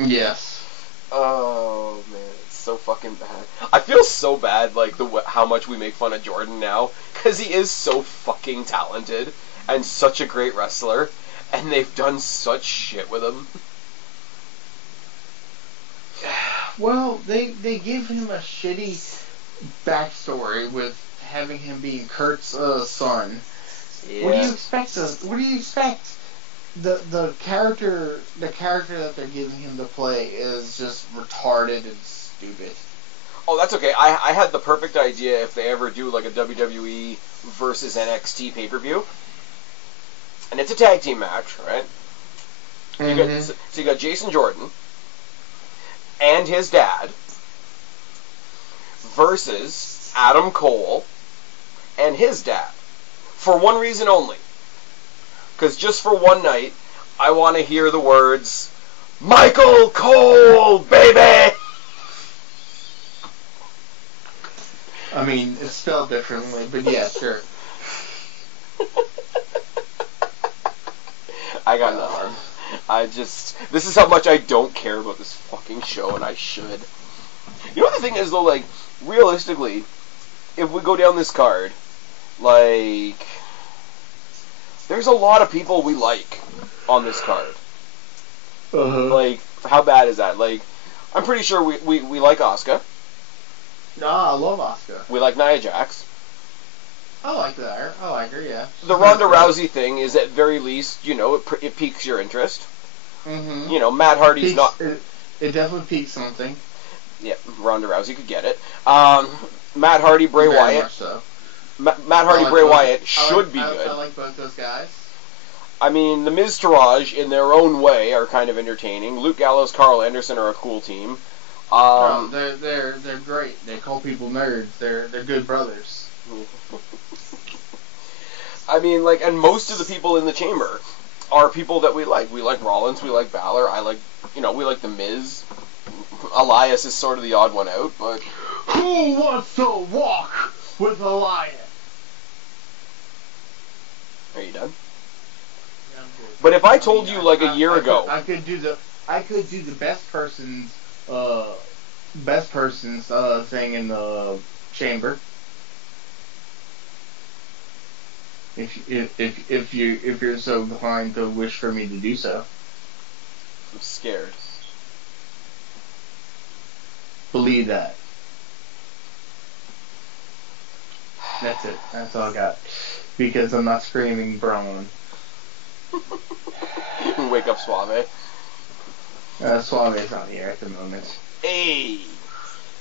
Yes. Oh, man, it's so fucking bad. I feel so bad, like, how much we make fun of Jordan now, because he is so fucking talented, and such a great wrestler, and they've done such shit with him. Well, they give him a shitty backstory with having him being Kurt's son. Yeah. What do you expect? The character that they're giving him to play is just retarded and stupid. Oh, that's okay. I had the perfect idea if they ever do like a WWE versus NXT pay-per-view. And it's a tag team match, right? Mm-hmm. So you got Jason Jordan and his dad versus Adam Cole and his dad. For one reason only. Because just for one night, I want to hear the words, Michael Cole, baby! I mean, it's spelled differently, but yeah, sure. I got nothing. This is how much I don't care about this fucking show, and I should. You know what the thing is, though, like, realistically, if we go down this card, like, there's a lot of people we like on this card. Uh-huh. Like, how bad is that? Like, I'm pretty sure we like Asuka. Nah, I love Asuka. We like Nia Jax. I like her. I like her, yeah. The Ronda Rousey thing is, at very least, you know, it piques your interest. Mm-hmm. You know, Matt Hardy's not... It definitely piques something. Yeah, Ronda Rousey could get it. Matt Hardy, Bray Very Wyatt. much so. Matt Hardy, Bray Wyatt should be good. I like both those guys. I mean, the Miz Taraj, in their own way, are kind of entertaining. Luke Gallows, Carl Anderson are a cool team. No, they're great. They call people nerds. They're good brothers. I mean, like, and most of the people in the chamber are people that we like. We like Rollins, we like Balor, we like the Miz. Elias is sort of the odd one out, but... Who wants to walk with Elias? Are you done? Yeah, I'm good. But if I told you, like, a year ago... I could do the best person's thing in the chamber. If you're so inclined to wish for me to do so. I'm scared. Believe that. That's it. That's all I got. Because I'm not screaming Braun. Wake up, Suave. Suave's not here at the moment. Hey!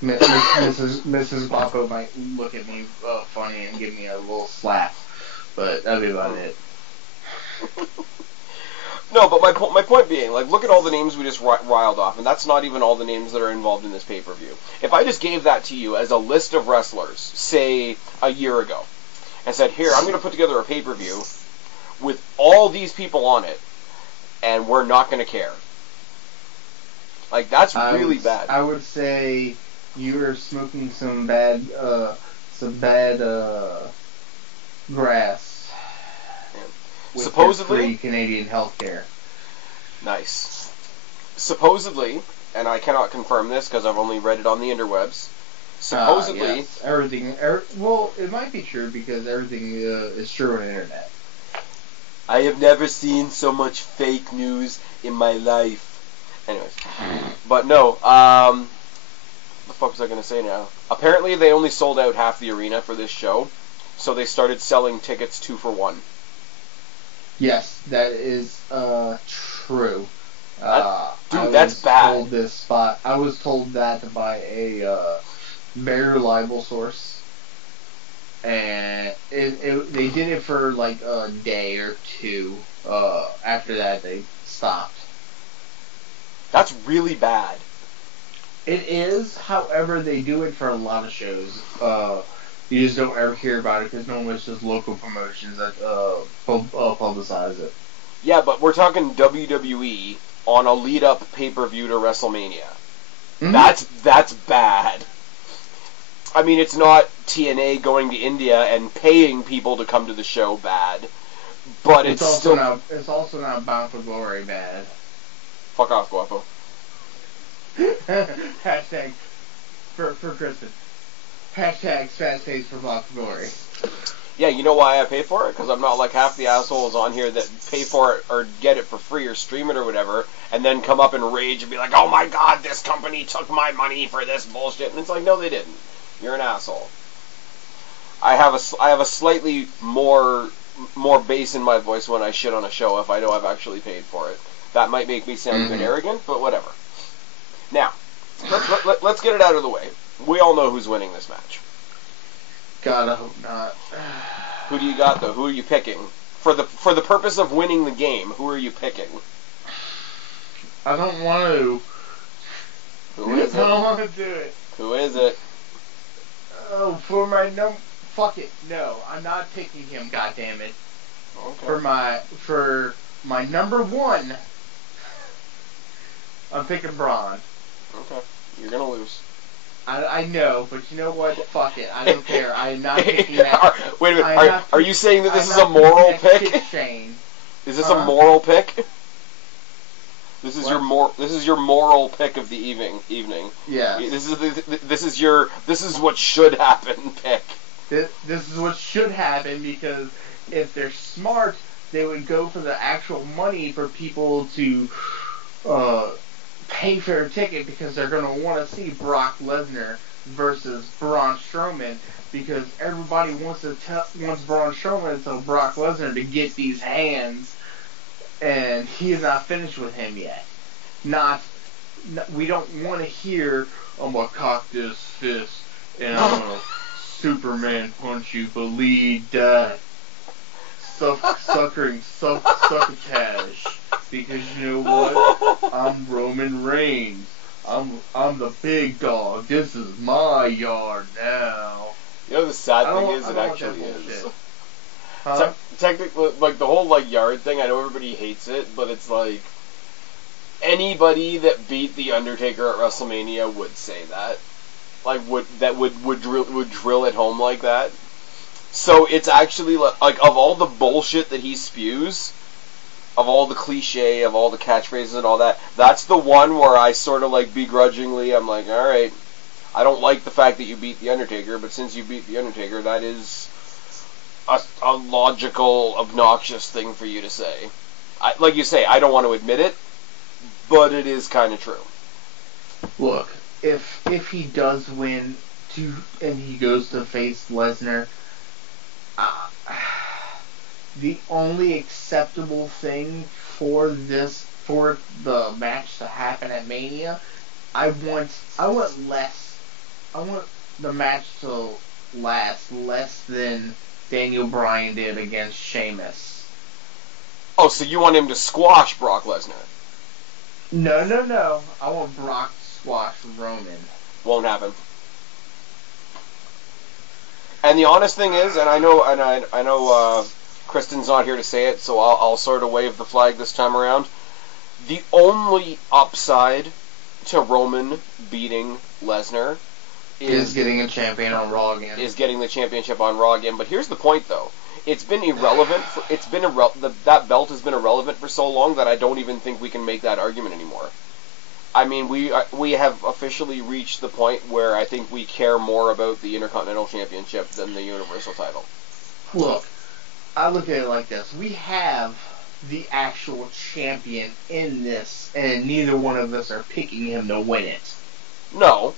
Mrs. Guapo might look at me funny and give me a little slap. But that'll be about it. No, but my point being, like, look at all the names we just riled off, and that's not even all the names that are involved in this pay-per-view. If I just gave that to you as a list of wrestlers, say, a year ago, and said, here, I'm going to put together a pay-per-view with all these people on it, and we're not going to care. Like, that's really bad. I would say you are smoking some bad grass. with supposedly free Canadian healthcare. Nice. Supposedly, and I cannot confirm this because I've only read it on the interwebs. Supposedly, yes. Well, it might be true because everything is true on the internet. I have never seen so much fake news in my life. Anyways, but no. What the fuck was I gonna say now? Apparently, they only sold out half the arena for this show, so they started selling tickets 2 for 1. Yes, that is true. Dude, that's bad. I was told that by a very reliable source, and they did it for like a day or two. After that, they stopped. That's really bad. It is, however, they do it for a lot of shows. You just don't ever hear about it because normally it's just local promotions that publicize it. Yeah, but we're talking WWE on a lead-up pay-per-view to WrestleMania. Mm-hmm. That's bad. I mean, it's not TNA going to India and paying people to come to the show bad, but it's also still... It's also not Bound for Glory bad. Fuck off, Guapo. Hashtag for Kristen. Hashtag fast pace for Bound for Glory. Yeah, you know why I pay for it? Because I'm not like half the assholes on here that pay for it or get it for free or stream it or whatever, and then come up and rage and be like, oh my god, this company took my money for this bullshit. And it's like, no, they didn't. You're an asshole. I have a slightly more bass in my voice when I shit on a show if I know I've actually paid for it. That might make me sound a bit arrogant, but whatever. Now, let's get it out of the way. We all know who's winning this match. God, I hope not. Who do you got, though? Who are you picking? For the purpose of winning the game, who are you picking? I don't want to. Who is it? I don't want to do it. Who is it? Oh, for my fuck it. No, I'm not picking him, goddammit. Okay. For my number one, I'm picking Braun. Okay. You're gonna lose. I know, but you know what? Fuck it. I don't care. I'm not picking that. Wait a minute. Are you saying that this is a moral pick? Is this a moral pick? This is your moral pick of the evening. Yeah. This is what should happen pick. This is what should happen because if they're smart, they would go for the actual money for people to pay for a ticket because they're going to want to see Brock Lesnar versus Braun Strowman because everybody wants Braun Strowman to tell Brock Lesnar to get these hands, and he is not finished with him yet. We don't want to hear, I'm going to cock this fist and I'm going to Superman punch you, believe that. Succotash. Because you know what? I'm Roman Reigns. I'm the big dog. This is my yard now. You know the sad thing is it actually is. Huh? Technically, like the whole like yard thing, I know everybody hates it, but it's like anybody that beat the Undertaker at WrestleMania would say that. Like would drill it home like that. So it's actually like of all the bullshit that he spews, of all the cliche, of all the catchphrases and all that, that's the one where I sort of like begrudgingly, I'm like, alright, I don't like the fact that you beat The Undertaker, but since you beat The Undertaker, that is a logical, obnoxious thing for you to say. Like you say, I don't want to admit it, but it is kind of true. Look, if he does win, and he goes to face Lesnar, the only acceptable thing for the match to happen at Mania, I want less. I want the match to last less than Daniel Bryan did against Sheamus. Oh, so you want him to squash Brock Lesnar? No. I want Brock to squash Roman. Won't happen. And the honest thing is, and I know Kristen's not here to say it, so I'll sort of wave the flag this time around. The only upside to Roman beating Lesnar is getting a champion on Raw again. Is getting the championship on Raw again. But here's the point, though. it's been irrelevant. That belt has been irrelevant for so long that I don't even think we can make that argument anymore. I mean, we have officially reached the point where I think we care more about the Intercontinental Championship than the Universal title. Look, I look at it like this. We have the actual champion in this, and neither one of us are picking him to win it. No.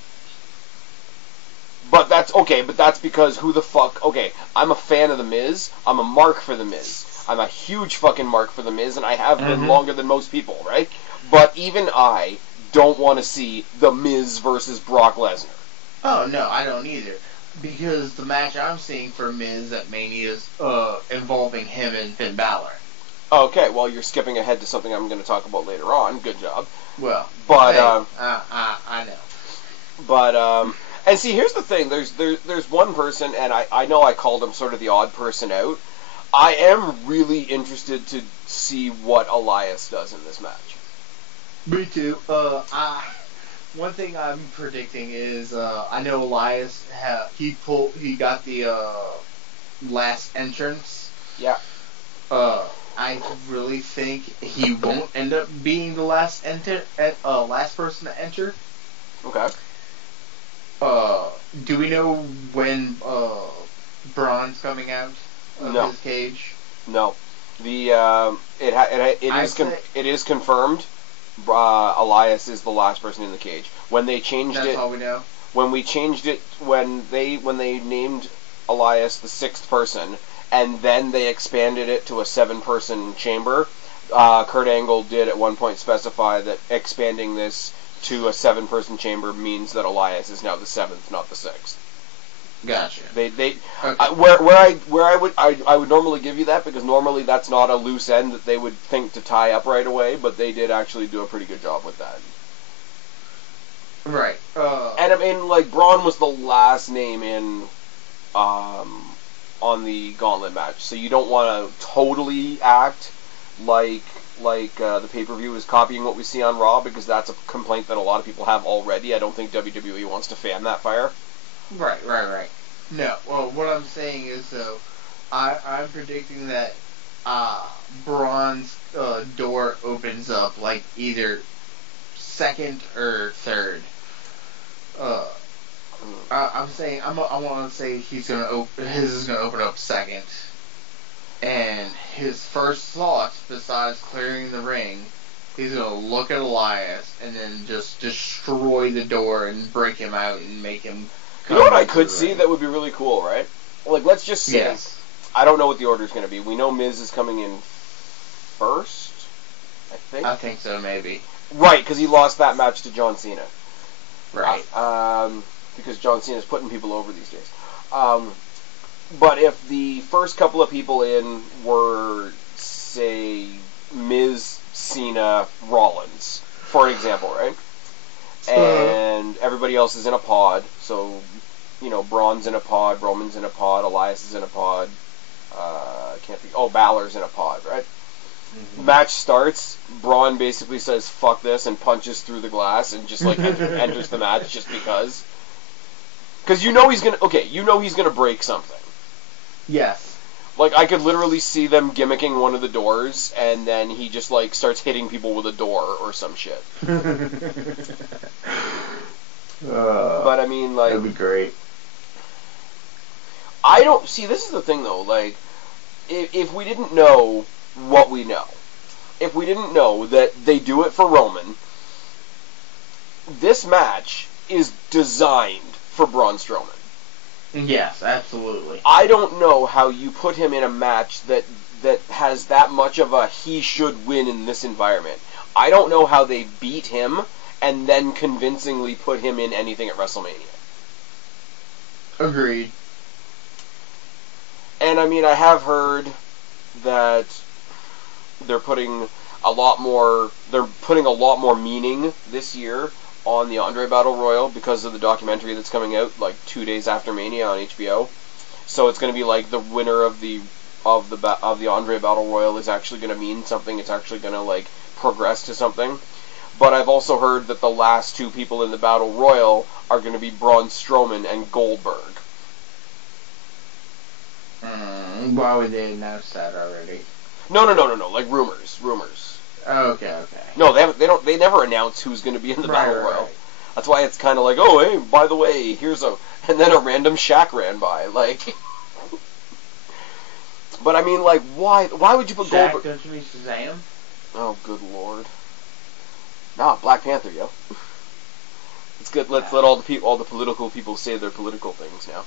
But that's okay, but that's because who the fuck... Okay, I'm a fan of The Miz. I'm a mark for The Miz. I'm a huge fucking mark for The Miz, and I have been longer than most people, right? But even I don't want to see The Miz versus Brock Lesnar. Oh, no, I don't either. Because the match I'm seeing for Miz at Mania is involving him and Finn Balor. Okay, well, you're skipping ahead to something I'm going to talk about later on. Good job. Well, but hey, I know. But, and see, here's the thing. There's one person, and I know I called him sort of the odd person out. I am really interested to see what Elias does in this match. Me too. One thing I'm predicting is I know Elias he got the last entrance. Yeah. I really think he won't end up being the last person to enter. Okay. Do we know when Braun's coming out of his cage? No. It is confirmed. Elias is the last person in the cage. When they changed That's all we know. When we changed it, when they named Elias the 6th person, and then they expanded it to a 7-person chamber, Kurt Angle did at one point specify that expanding this to a 7-person chamber means that Elias is now the 7th, not the 6th. Gotcha. Okay. I would normally give you that because normally that's not a loose end that they would think to tie up right away, but they did actually do a pretty good job with that. Right. And I mean, like, Braun was the last name in on the Gauntlet match, so you don't want to totally act like the pay-per-view is copying what we see on Raw, because that's a complaint that a lot of people have already. I don't think WWE wants to fan that fire. Right. No, well, what I'm saying is, though, I'm predicting that Braun's door opens up, like, either 2nd or 3rd. I'm saying, I want to say his is going to open up 2nd. And his first thoughts, besides clearing the ring, he's going to look at Elias and then just destroy the door and break him out and make him... You know what I could see that would be really cool, right? Like, let's just say... Yes. I don't know what the order is going to be. We know Miz is coming in first, I think. I think so, maybe. Right, because he lost that match to John Cena. Right. Because John Cena's putting people over these days. But if the first couple of people in were, say, Miz, Cena, Rollins, for example, right? And everybody else is in a pod, so, you know, Braun's in a pod, Roman's in a pod, Elias is in a pod, Balor's in a pod, right? Mm-hmm. Match starts, Braun basically says, fuck this, and punches through the glass, and just, like, enters the match just because. Because you know he's gonna break something. Yes. Like, I could literally see them gimmicking one of the doors, and then he just, like, starts hitting people with a door or some shit. But, I mean, like... That'd be great. I don't... See, this is the thing, though. Like, if we didn't know what we know, if we didn't know that they do it for Roman, this match is designed for Braun Strowman. Yes, absolutely. I don't know how you put him in a match that has that much of a he should win in this environment. I don't know how they beat him and then convincingly put him in anything at WrestleMania. Agreed. And I mean, I have heard that they're putting a lot more meaning this year on the Andre Battle Royal because of the documentary that's coming out like 2 days after Mania on HBO. So it's going to be like the winner of the Andre Battle Royal is actually going to mean something. It's actually going to like progress to something. But I've also heard that the last 2 people in the Battle Royal are going to be Braun Strowman and Goldberg. Why would they announce that already? No. Like rumors. Oh, okay. No, they never announce who's going to be in the Battle Royal. Right. That's why it's kind of like, oh, hey, by the way, and then a random Shaq ran by, like. But I mean, like, why would you put Shaq, Goldberg? don't you mean Shazam? Oh, good lord. Nah, Black Panther, yo. It's good. Let's let all the political people say their political things now.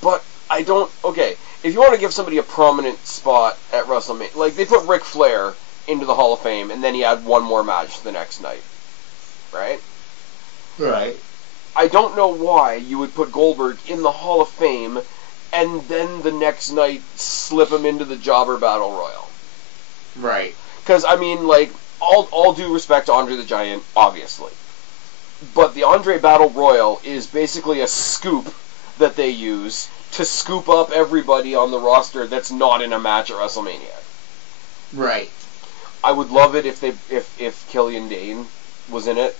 But I don't. Okay, if you want to give somebody a prominent spot at WrestleMania, like they put Ric Flair into the Hall of Fame, and then he had one more match the next night, right? Right. I don't know why you would put Goldberg in the Hall of Fame, and then the next night slip him into the Jobber Battle Royal. Right. Because, I mean, like, all due respect to Andre the Giant, obviously. But the Andre Battle Royal is basically a scoop that they use to scoop up everybody on the roster that's not in a match at WrestleMania. Right. I would love it if Killian Dane was in it.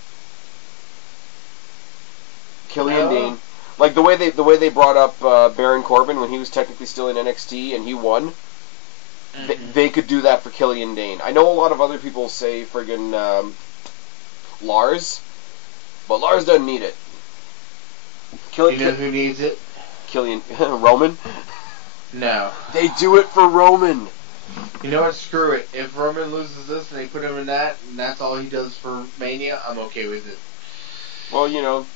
Killian Dane. Like, the way they brought up Baron Corbin when he was technically still in NXT and he won. They could do that for Killian Dane. I know a lot of other people say friggin' Lars, but Lars doesn't need it. You know who needs it? Roman? No. They do it for Roman. You know what? Screw it. If Roman loses this and they put him in that, and that's all he does for Mania, I'm okay with it. Well, you know,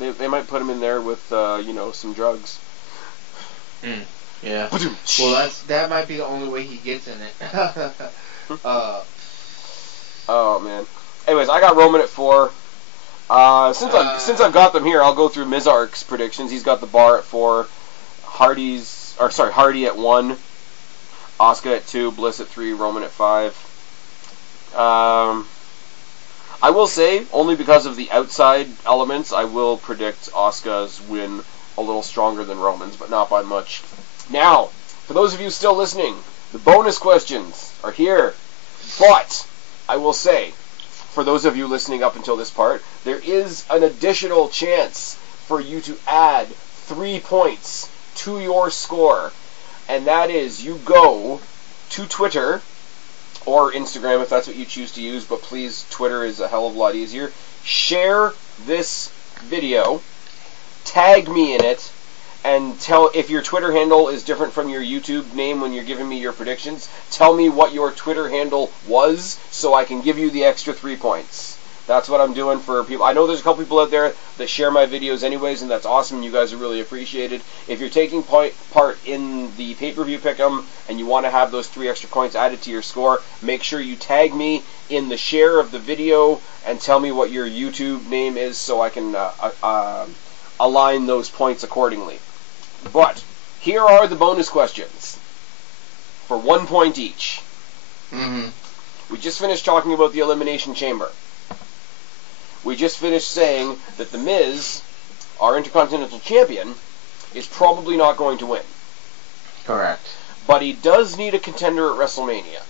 they might put him in there with, some drugs. Yeah. Well, that might be the only way he gets in it. Oh, man. Anyways, I got Roman at 4. Since I've got them here, I'll go through Mizark's predictions. He's got the bar at 4. Hardy at 1. Asuka at 2. Bliss at 3. Roman at 5. I will say, only because of the outside elements, I will predict Asuka's win a little stronger than Roman's, but not by much. Now, for those of you still listening, the bonus questions are here. But, I will say, for those of you listening up until this part, there is an additional chance for you to add 3 points to your score. And that is, you go to Twitter, or Instagram if that's what you choose to use, but please, Twitter is a hell of a lot easier. Share this video, tag me in it, and tell if your Twitter handle is different from your YouTube name when you're giving me your predictions. Tell me what your Twitter handle was so I can give you the extra 3 points. That's what I'm doing for people. I know there's a couple people out there that share my videos anyways, and that's awesome. You guys are really appreciated. If you're taking part in the pay-per-view pick'em and you want to have those 3 extra points added to your score, make sure you tag me in the share of the video and tell me what your YouTube name is so I can align those points accordingly. But here are the bonus questions for 1 point each. We just finished talking about the Elimination Chamber. We just finished saying that The Miz, our Intercontinental Champion, is probably not going to win. Correct. But he does need a contender at WrestleMania.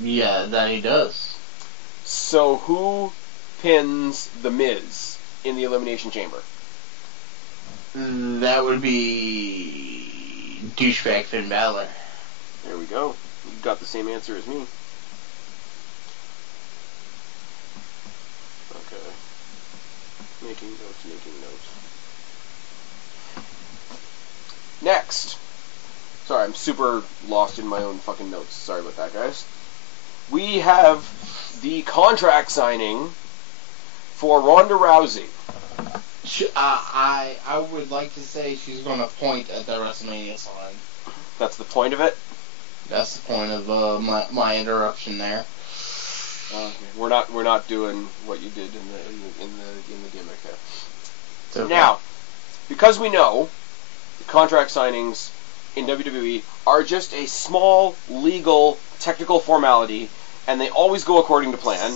Yeah, that he does. So who pins The Miz in the Elimination Chamber? That would be douchebag Finn Balor. There we go. You got the same answer as me. Okay. Making notes. Next. Sorry, I'm super lost in my own fucking notes. Sorry about that, guys. We have the contract signing for Ronda Rousey. I would like to say she's going to point at the WrestleMania sign. That's the point of it? That's the point of my interruption there. Okay. We're not doing what you did in the gimmick there. Okay. Now, because we know the contract signings in WWE are just a small legal technical formality, and they always go according to plan.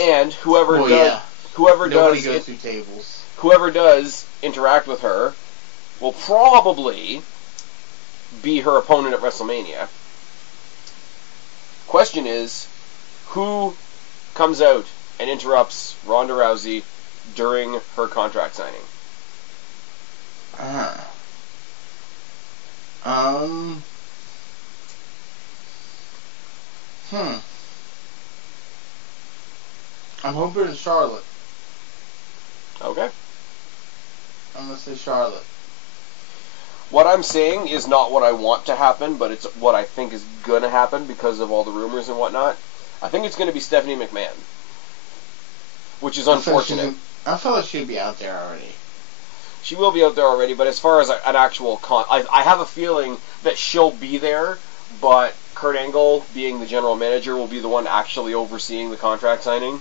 And whoever does interact with her will probably be her opponent at WrestleMania. Question is, who comes out and interrupts Ronda Rousey during her contract signing? I'm hoping it's Charlotte. Okay. I'm gonna say Charlotte. What I'm saying is not what I want to happen, but it's what I think is gonna happen because of all the rumors and whatnot. I think it's gonna be Stephanie McMahon, which is unfortunate. I feel like she'd be out there already. She will be out there already, but as far as an actual I have a feeling that she'll be there, but Kurt Angle, being the general manager, will be the one actually overseeing the contract signing.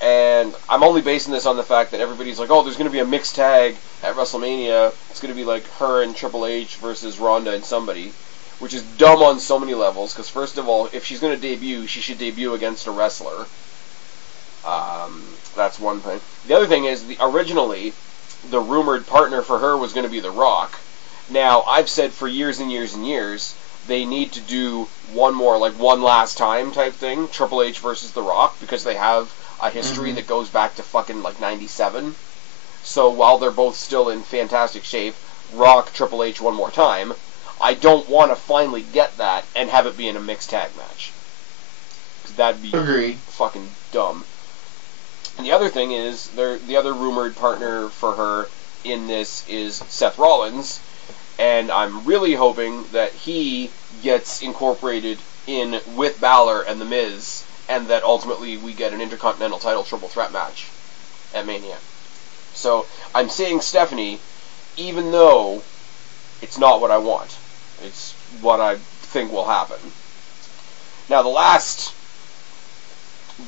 And I'm only basing this on the fact that everybody's like, oh, there's going to be a mixed tag at WrestleMania. It's going to be like her and Triple H versus Ronda and somebody, which is dumb on so many levels, because first of all, if she's going to debut, she should debut against a wrestler. That's one thing. The other thing is, originally, the rumored partner for her was going to be The Rock. Now, I've said for years and years and years, they need to do one more, like one last time type thing, Triple H versus The Rock, because they have a history that goes back to fucking like 97. So while they're both still in fantastic shape, Rock, Triple H one more time, I don't want to finally get that and have it be in a mixed tag match. 'Cause that'd be fucking dumb. And the other thing is, the other rumored partner for her in this is Seth Rollins, and I'm really hoping that he gets incorporated in with Balor and The Miz, and that ultimately we get an Intercontinental title triple threat match at Mania. So I'm saying Stephanie, even though it's not what I want. It's what I think will happen. Now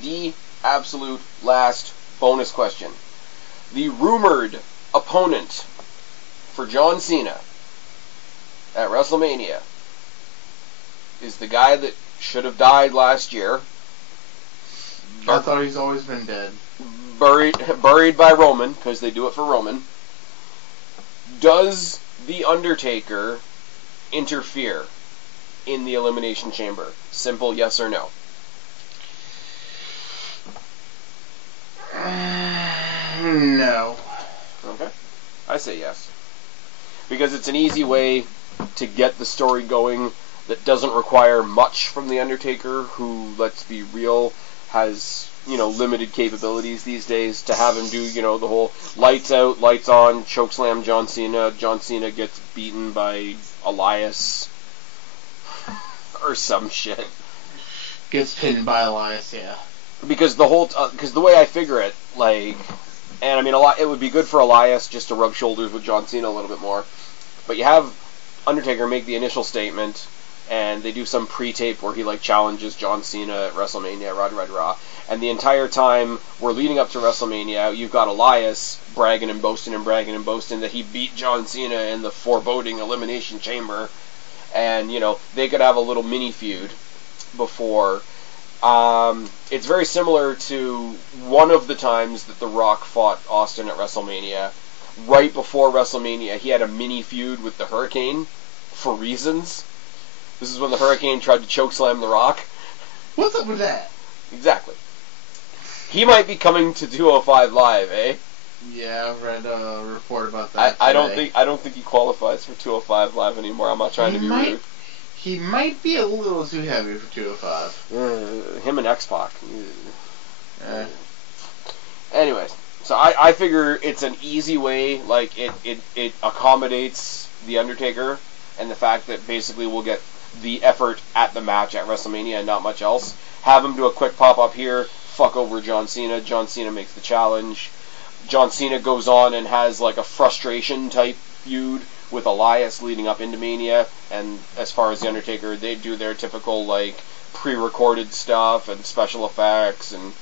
the absolute last bonus question. The rumored opponent for John Cena at WrestleMania is the guy that should have died last year. I thought he's always been dead. Buried by Roman, because they do it for Roman. Does The Undertaker interfere in the Elimination Chamber? Simple yes or no. No. Okay. I say yes. Because it's an easy way to get the story going that doesn't require much from The Undertaker, who, let's be real, has, limited capabilities these days. To have him do, the whole lights out, lights on, chokeslam John Cena. John Cena gets beaten by Elias. Or some shit. Gets pinned by Elias, yeah. Because the way I figure it, and I mean, it would be good for Elias just to rub shoulders with John Cena a little bit more. But you have Undertaker make the initial statement, and they do some pre-tape where he challenges John Cena at WrestleMania, rah. And the entire time we're leading up to WrestleMania, you've got Elias bragging and boasting that he beat John Cena in the foreboding Elimination Chamber, and they could have a little mini feud before. It's very similar to one of the times that The Rock fought Austin at WrestleMania. Right before WrestleMania, he had a mini feud with the Hurricane for reasons. This is when the Hurricane tried to chokeslam The Rock. What's up with that? Exactly. He might be coming to 205 Live, eh? Yeah, I've read a report about that. I don't think he qualifies for 205 Live anymore. I'm not trying to be rude. He might be a little too heavy for 205. Him and X-Pac. Anyways, so I figure it's an easy way. It accommodates The Undertaker, and the fact that basically we'll get the effort at the match at WrestleMania and not much else. Have him do a quick pop-up here, fuck over John Cena. John Cena makes the challenge. John Cena goes on and has a frustration-type feud with Elias leading up into Mania, and as far as The Undertaker, they do their typical, pre-recorded stuff and special effects and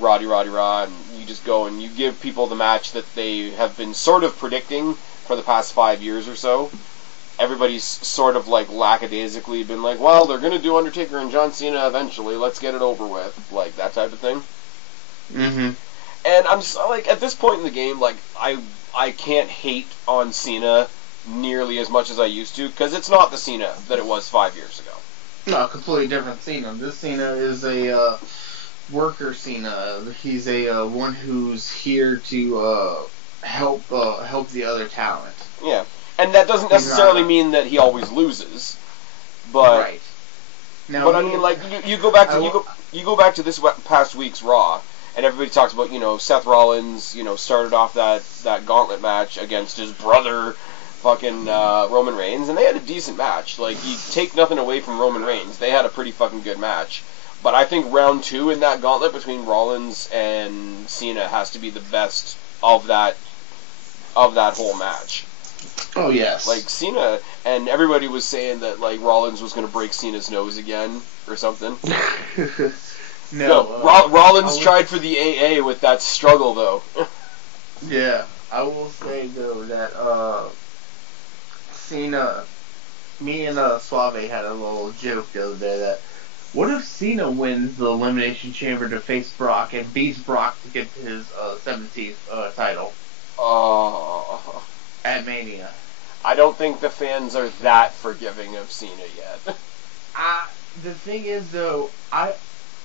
rah, and you just go and you give people the match that they have been sort of predicting for the past 5 years or so. Everybody's sort of lackadaisically been well, they're gonna do Undertaker and John Cena eventually, let's get it over with, that type of thing. Mm-hmm. And I'm just, at this point in the game, I can't hate on Cena nearly as much as I used to, because it's not the Cena that it was 5 years ago. No, completely different Cena. This Cena is a worker Cena. He's a one who's here to help the other talent. Yeah, and that doesn't necessarily mean that he always loses, but right. Now, but I mean, like you go back to this past week's Raw, and everybody talks about Seth Rollins started off that gauntlet match against his brother, fucking Roman Reigns, and they had a decent match. Like, you take nothing away from Roman Reigns, they had a pretty fucking good match. But I think round 2 in that gauntlet between Rollins and Cena has to be the best of that whole match. Oh, yes. Like, Cena, and everybody was saying that, like, Rollins was going to break Cena's nose again, or something. Rollins tried for the AA with that struggle, though. Yeah, I will say, though, that, Cena, me and, Suave had a little joke the other day that, what if Cena wins the Elimination Chamber to face Brock and beats Brock to get his, 17th, title? At Mania. I don't think the fans are that forgiving of Cena yet. The thing is, though,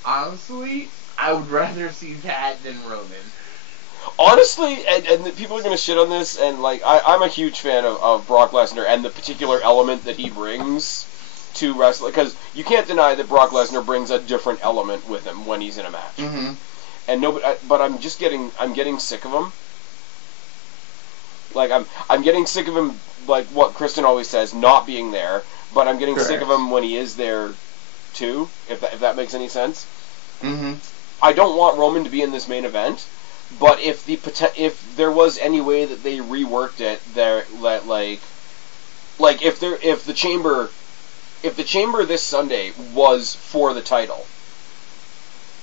honestly, I would rather see that than Roman. Honestly, and people are going to shit on this, and like I'm a huge fan of Brock Lesnar and the particular element that he brings to wrestling, because you can't deny that Brock Lesnar brings a different element with him when he's in a match. Mm-hmm. And but I'm getting sick of him. Like I'm getting sick of him, like what Kristen always says, not being there. But I'm getting sick of him when he is there too. If that makes any sense. Mm-hmm. I don't want Roman to be in this main event, but if there was any way that they reworked it, if the chamber this Sunday was for the title,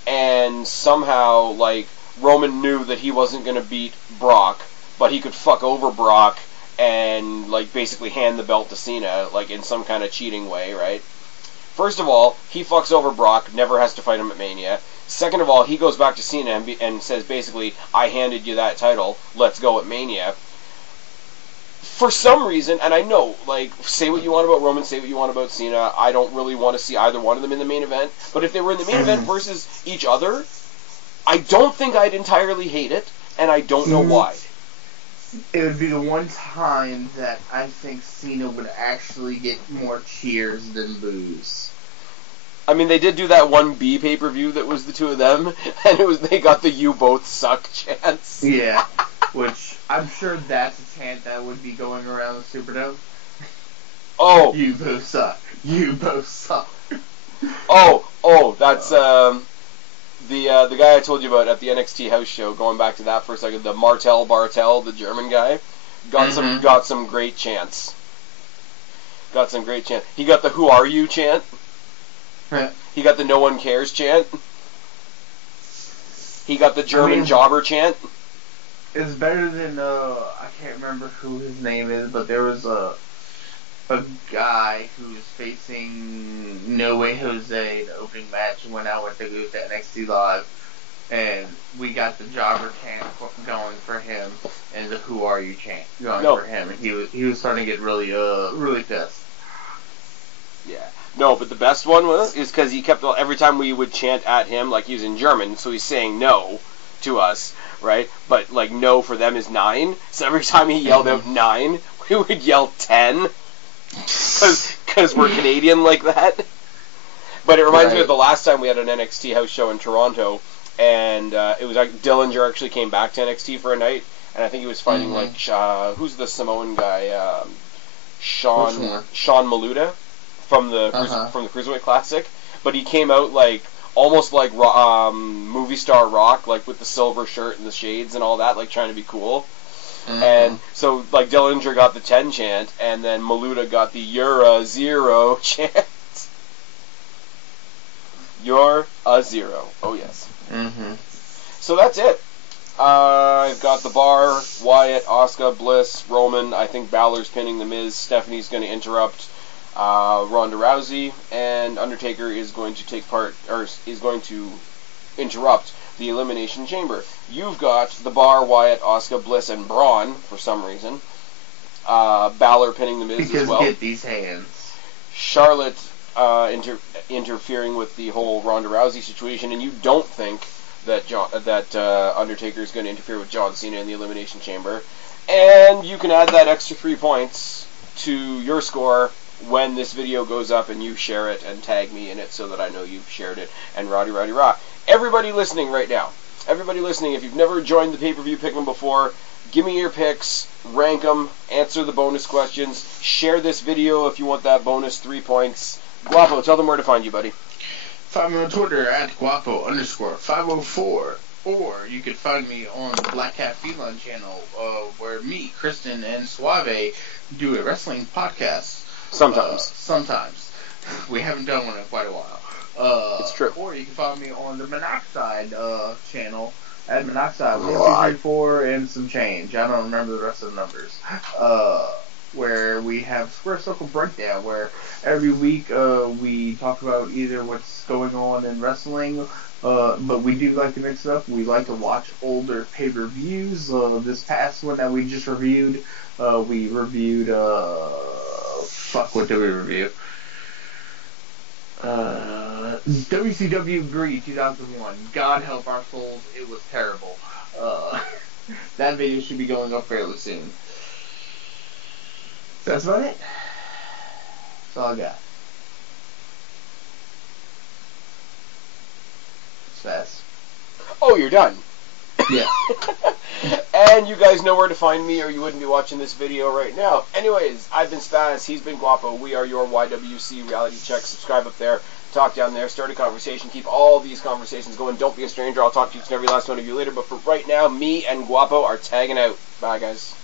and somehow like Roman knew that he wasn't going to beat Brock, but he could fuck over Brock and like basically hand the belt to Cena, like in some kind of cheating way, right? First of all, he fucks over Brock, never has to fight him at Mania. Second of all, he goes back to Cena and says basically, I handed you that title, let's go at Mania. For some reason, and I know, like, say what you want about Roman, say what you want about Cena, I don't really want to see either one of them in the main event, but if they were in the main event versus each other, I don't think I'd entirely hate it, and I don't know why. It would be the one time that I think Cena would actually get more cheers than boos. I mean, they did do that one B pay-per-view that was the two of them, and they got the "You both suck" chants. Yeah, which I'm sure that's a chant that would be going around the Superdome. Oh, you both suck. You both suck. Oh, that's the guy I told you about at the NXT house show. Going back to that for a second, the Martel Bartel, the German guy, got some great chants. Got some great chants. He got the "Who are you" chant. He got the "No one cares" chant. He got the German jobber chant. It's better than I can't remember who his name is, but there was a guy who was facing No Way Jose in the opening match when I went to go to NXT Live, and we got the jobber chant going for him and the "Who are you" chant going for him, and he was starting to get really pissed. Yeah. No, but the best one is because he kept, every time we would chant at him, like he was in German, so he's saying no to us, right? But like no for them is 9, so every time he yelled out 9, we would yell 10, because we're Canadian like that. But it reminds me of the last time we had an NXT house show in Toronto, and it was like Dillinger actually came back to NXT for a night, and I think he was fighting like who's the Samoan guy, Sean Maluda. From the Cruiserweight Classic, but he came out like almost like movie star Rock, like with the silver shirt and the shades and all that, like trying to be cool. And so like Dillinger got the 10 chant, and then Maluda got the "You're a zero" chant. You're a zero. Oh yes. So that's it. I've got the Bar, Wyatt, Asuka, Bliss, Roman. I think Balor's pinning the Miz. Stephanie's going to interrupt Ronda Rousey, and Undertaker is going to is going to interrupt the Elimination Chamber. You've got the Bar, Wyatt, Asuka, Bliss, and Braun for some reason. Balor pinning the Miz as well. Get these hands. Charlotte interfering with the whole Ronda Rousey situation, and you don't think that Undertaker is going to interfere with John Cena in the Elimination Chamber. And you can add that extra 3 points to your score when this video goes up and you share it and tag me in it so that I know you've shared it. And rah. Everybody listening right now, if you've never joined the pay-per-view Pick 'em before, give me your picks, rank them, answer the bonus questions, share this video if you want that bonus 3 points. Guapo, tell them where to find you, buddy. Find me on Twitter at Guapo_504. Or you could find me on the Black Cat Feline channel, where me, Kristen, and Suave do a wrestling podcast. Sometimes. We haven't done one in quite a while. It's true. Or you can find me on the Monoxide channel at Monoxide 1234 and some change. I don't remember the rest of the numbers. Where we have Square Circle Breakdown, where every week we talk about either what's going on in wrestling, but we do like to mix it up. We like to watch older pay-per-views. This past one that we just reviewed, what did we review? WCW Greed 2001. God help our souls, it was terrible. That video should be going up fairly soon. That's about it. That's all I got. Spaz. Oh, you're done. Yeah. And you guys know where to find me or you wouldn't be watching this video right now. Anyways, I've been Spaz, he's been Guapo. We are your YWC Reality Check. Subscribe up there. Talk down there. Start a conversation. Keep all these conversations going. Don't be a stranger. I'll talk to each and every last one of you later. But for right now, me and Guapo are tagging out. Bye, guys.